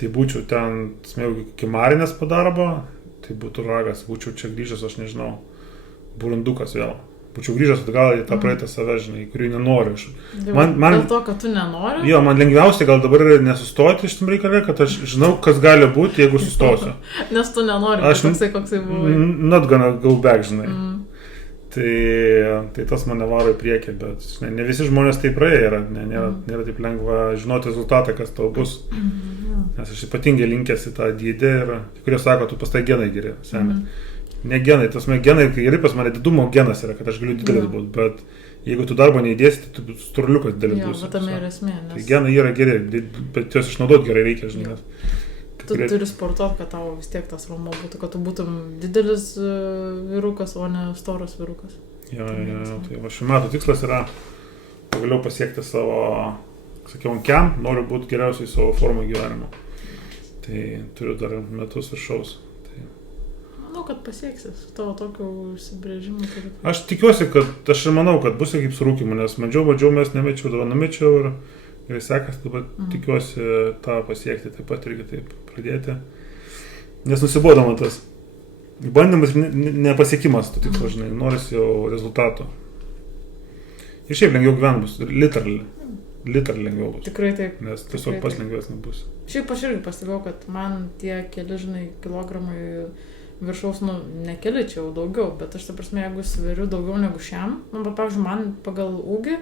tai būčiau ten, smėjau iki Marinės po darbo, tai būtų ragas, būčiau čia grįžęs, aš nežinau, burandukas vėl. Būčiau grįžęs atgal į tą praeitą save, žinai, kurį nenoriu. Dėl to, kad tu nenori? Jo, man lengviausiai gal dabar nesustoti iš tam reikalė, kad aš žinau, kas gali būti, jeigu sustosiu. Nes tu nenori, aš koksai buvai. Not gonna go back, žinai. Tai tas mane varo į priekį, bet žinai, ne visi žmonės taip praėję yra, nėra taip lengva žinoti rezultatą, kas tau bus. Nes aš ypatingai linkęs į tą dydį ir kurie sako, tu pas tai genai geri, seniai. Ne genai, tas genai, kai gerai pas mane didumo genas yra, kad aš galiu didelis būti, bet jeigu tu darbo neįdėsi, tai tu struliukas didelis būsi. Jo, bet tame yra esmė. Tai genai yra geri, bet juos išnaudoti gerai reikia, žinai. Tu turi sportuoti, kad tavo vis tiek tas raumuo būtų, kad tu būtum didelis vyrukas, o ne storas vyrukas. Jo, tai va šių metų tikslas yra pagaliau pasiekti savo, sakiau, kem, noriu būti geriausiai savo formą gyvenimo. Tai turiu dar metus viršaus. Manau, kad pasieksis tavo tokių užsibrėžimų. Aš tikiuosi, aš ir manau, kad bus kaip su rūkimu, nes bandžiau, mes nemečiau, dabar numečiau ir sekas, dabar tikiuosi tą pasiekti, taip pat irgi taip pradėti. Nes nusibodo man tas bandymas nepasiekimas, tu tikslo, žinai, norisi jau rezultato. Ir šiaip lengviau gyvenimus, literally lengviau bus. Tikrai taip. Nes tiesiog pas lengvesnė bus. Šiaip aš irgi pastebėjau, kad man tie keli, žinai, kilogramai viršaus, nekeli čia jau daugiau, bet aš, ta prasme, jeigu sveriu daugiau negu šiam, bet, pavyzdžiui, man pagal ūgį,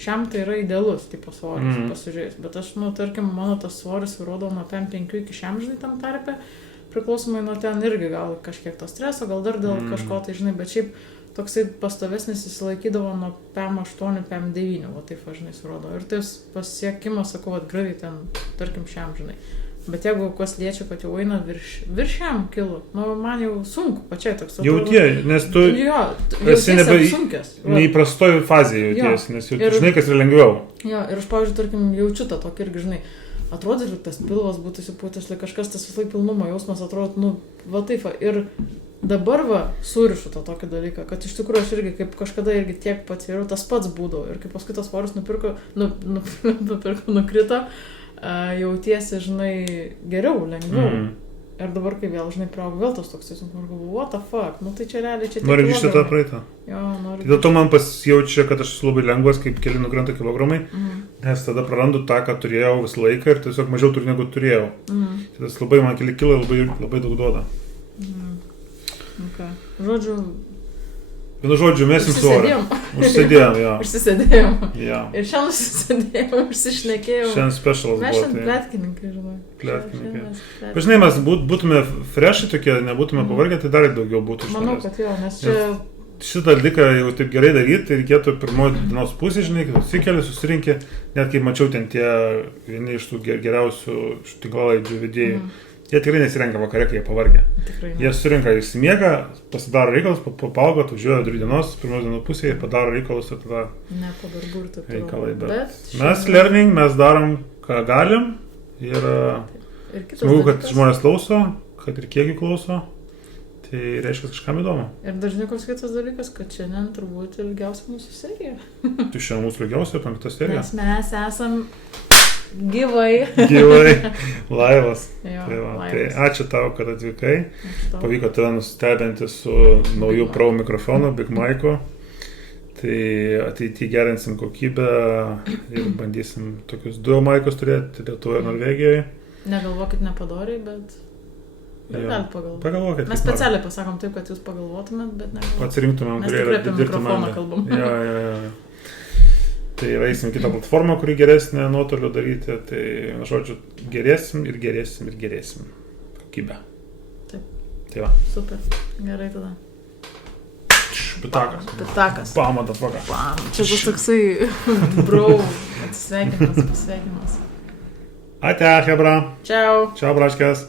šiam tai yra idealus, tipo svoris, pasižiūrėjus, bet aš, tarkim, mano tas svoris sviruodavo nuo PM5 iki šiam, žinai, tam tarpe, priklausomai nuo ten irgi gal kažkiek to streso, gal dar dėl kažko, tai, žinai, bet šiaip toksai pastovesnis įsilaikydavo nuo PM8, PM9, va taip, žinai, sviruodavo. Ir tas pasiekimas, sakau, atgraviai ten, tarkim, šiam, žinai. Bet jeigu kas liečia, kad jau eina viršiam kilų, man jau sunku pačiai toks. Jautie, nes tu esi neįprastoj fazėje jautiesi, nes jau žinai, kas yra lengviau. Jo, ir aš, pavyzdžiui, tarkim, jaučiu tą tokį irgi, žinai, atrodo, ir tas pilvas būtų įsipūtęs, kažkas tas visai pilnumo jausmas atrodo, va taip, ir dabar surišu tą tokį dalyką, kad iš tikrųjų aš irgi, kaip kažkada irgi tiek patvėriau, tas pats būdavo, ir kaip paskui tas svoris nukrito, jautiesi, žinai, geriau, lengviau. Ir dabar, kai vėl, žinai, priaugu vėl tas toks, aš galvoju, what the fuck, tai čia realiai, čia nori grįžti tą praeitą. Jo, noriu. Dėl to man pasijaučia, kad aš esu labai lengvas, kaip keli nukrenta kilogramai, nes tada prarandu tą, ką turėjau visą laiką ir tiesiog mažiau turiu, negu turėjau. Tas labai man keli kilai labai daug duoda. Okay. Žodžiu, vienu žodžiu, mesim svorį. Užsėdėjom, jo. Užsisėdėjom. Jo. Ir šiandien užsisėdėjom, užsišnekėjom. Šiandien specialas buvo. Mes šiandien plėtkininkai, žinai. Plėtkininkai. Žinai, mes būtume freshai tokie, nebūtume pavargę, tai dar daugiau būtų. Manau, kad jo, nes čia... Šitą dalyką jau taip gerai daryti, tai reikėtų pirmoji dienos pusė, žinai, kad atsikeli, susirinkė, net kaip mačiau ten tie vieni iš tų geriausių tinklalaidžių vedėjų. Jie tikrai nesirenka vakare, kai jie pavargę. Jie susirinka, išsimiega, pasidaro reikalus, pavalgo, atvažiuoja 2 dienos, pirmos dienos pusėje, padaro reikalus ir tada... Ne, po darbų ir taip reikalai, bet mes learning, mes darom, ką galim ir smagu, kad žmonės klauso, kad ir kiek jų klauso, tai reiškia kažkam įdomu. Ir dažnai koks kitas dalykas, kad šiandien turbūt ilgiausia mūsų serija. Tai šiandien mūsų ilgiausia 5 serija. Nes mes esam... Gyvai. Laivas. Jo, tai, laivas. Tai ačiū tau, kad atvykai. Pavyko tave nustebinti su nauju Pro mikrofonu, Big Mic'u. Tai ateityje gerinsim kokybę ir bandysim tokius 2 mic'us turėti Lietuvoje ir Norvegijoje. Negalvokit nepadoriai, bet galit pagalvoti. Pagalvokit. Mes specialiai pasakom taip, kad jūs pagalvotumėt, bet negalvokit. Atsirinktumėm, kurie yra dirbti mikrofoną kalbam. Jo. Tai eisim kitą platformą, kuri geresnė nuotoliu daryti, tai, žodžiu, gerėsim. Kokybę. Taip. Tai va. Super. Gerai tada. Pitakas. Pamata, foka. Čia bus toksai bro, atsisveikinimas. Ate, hebra. Čiau. Čiau, braškės.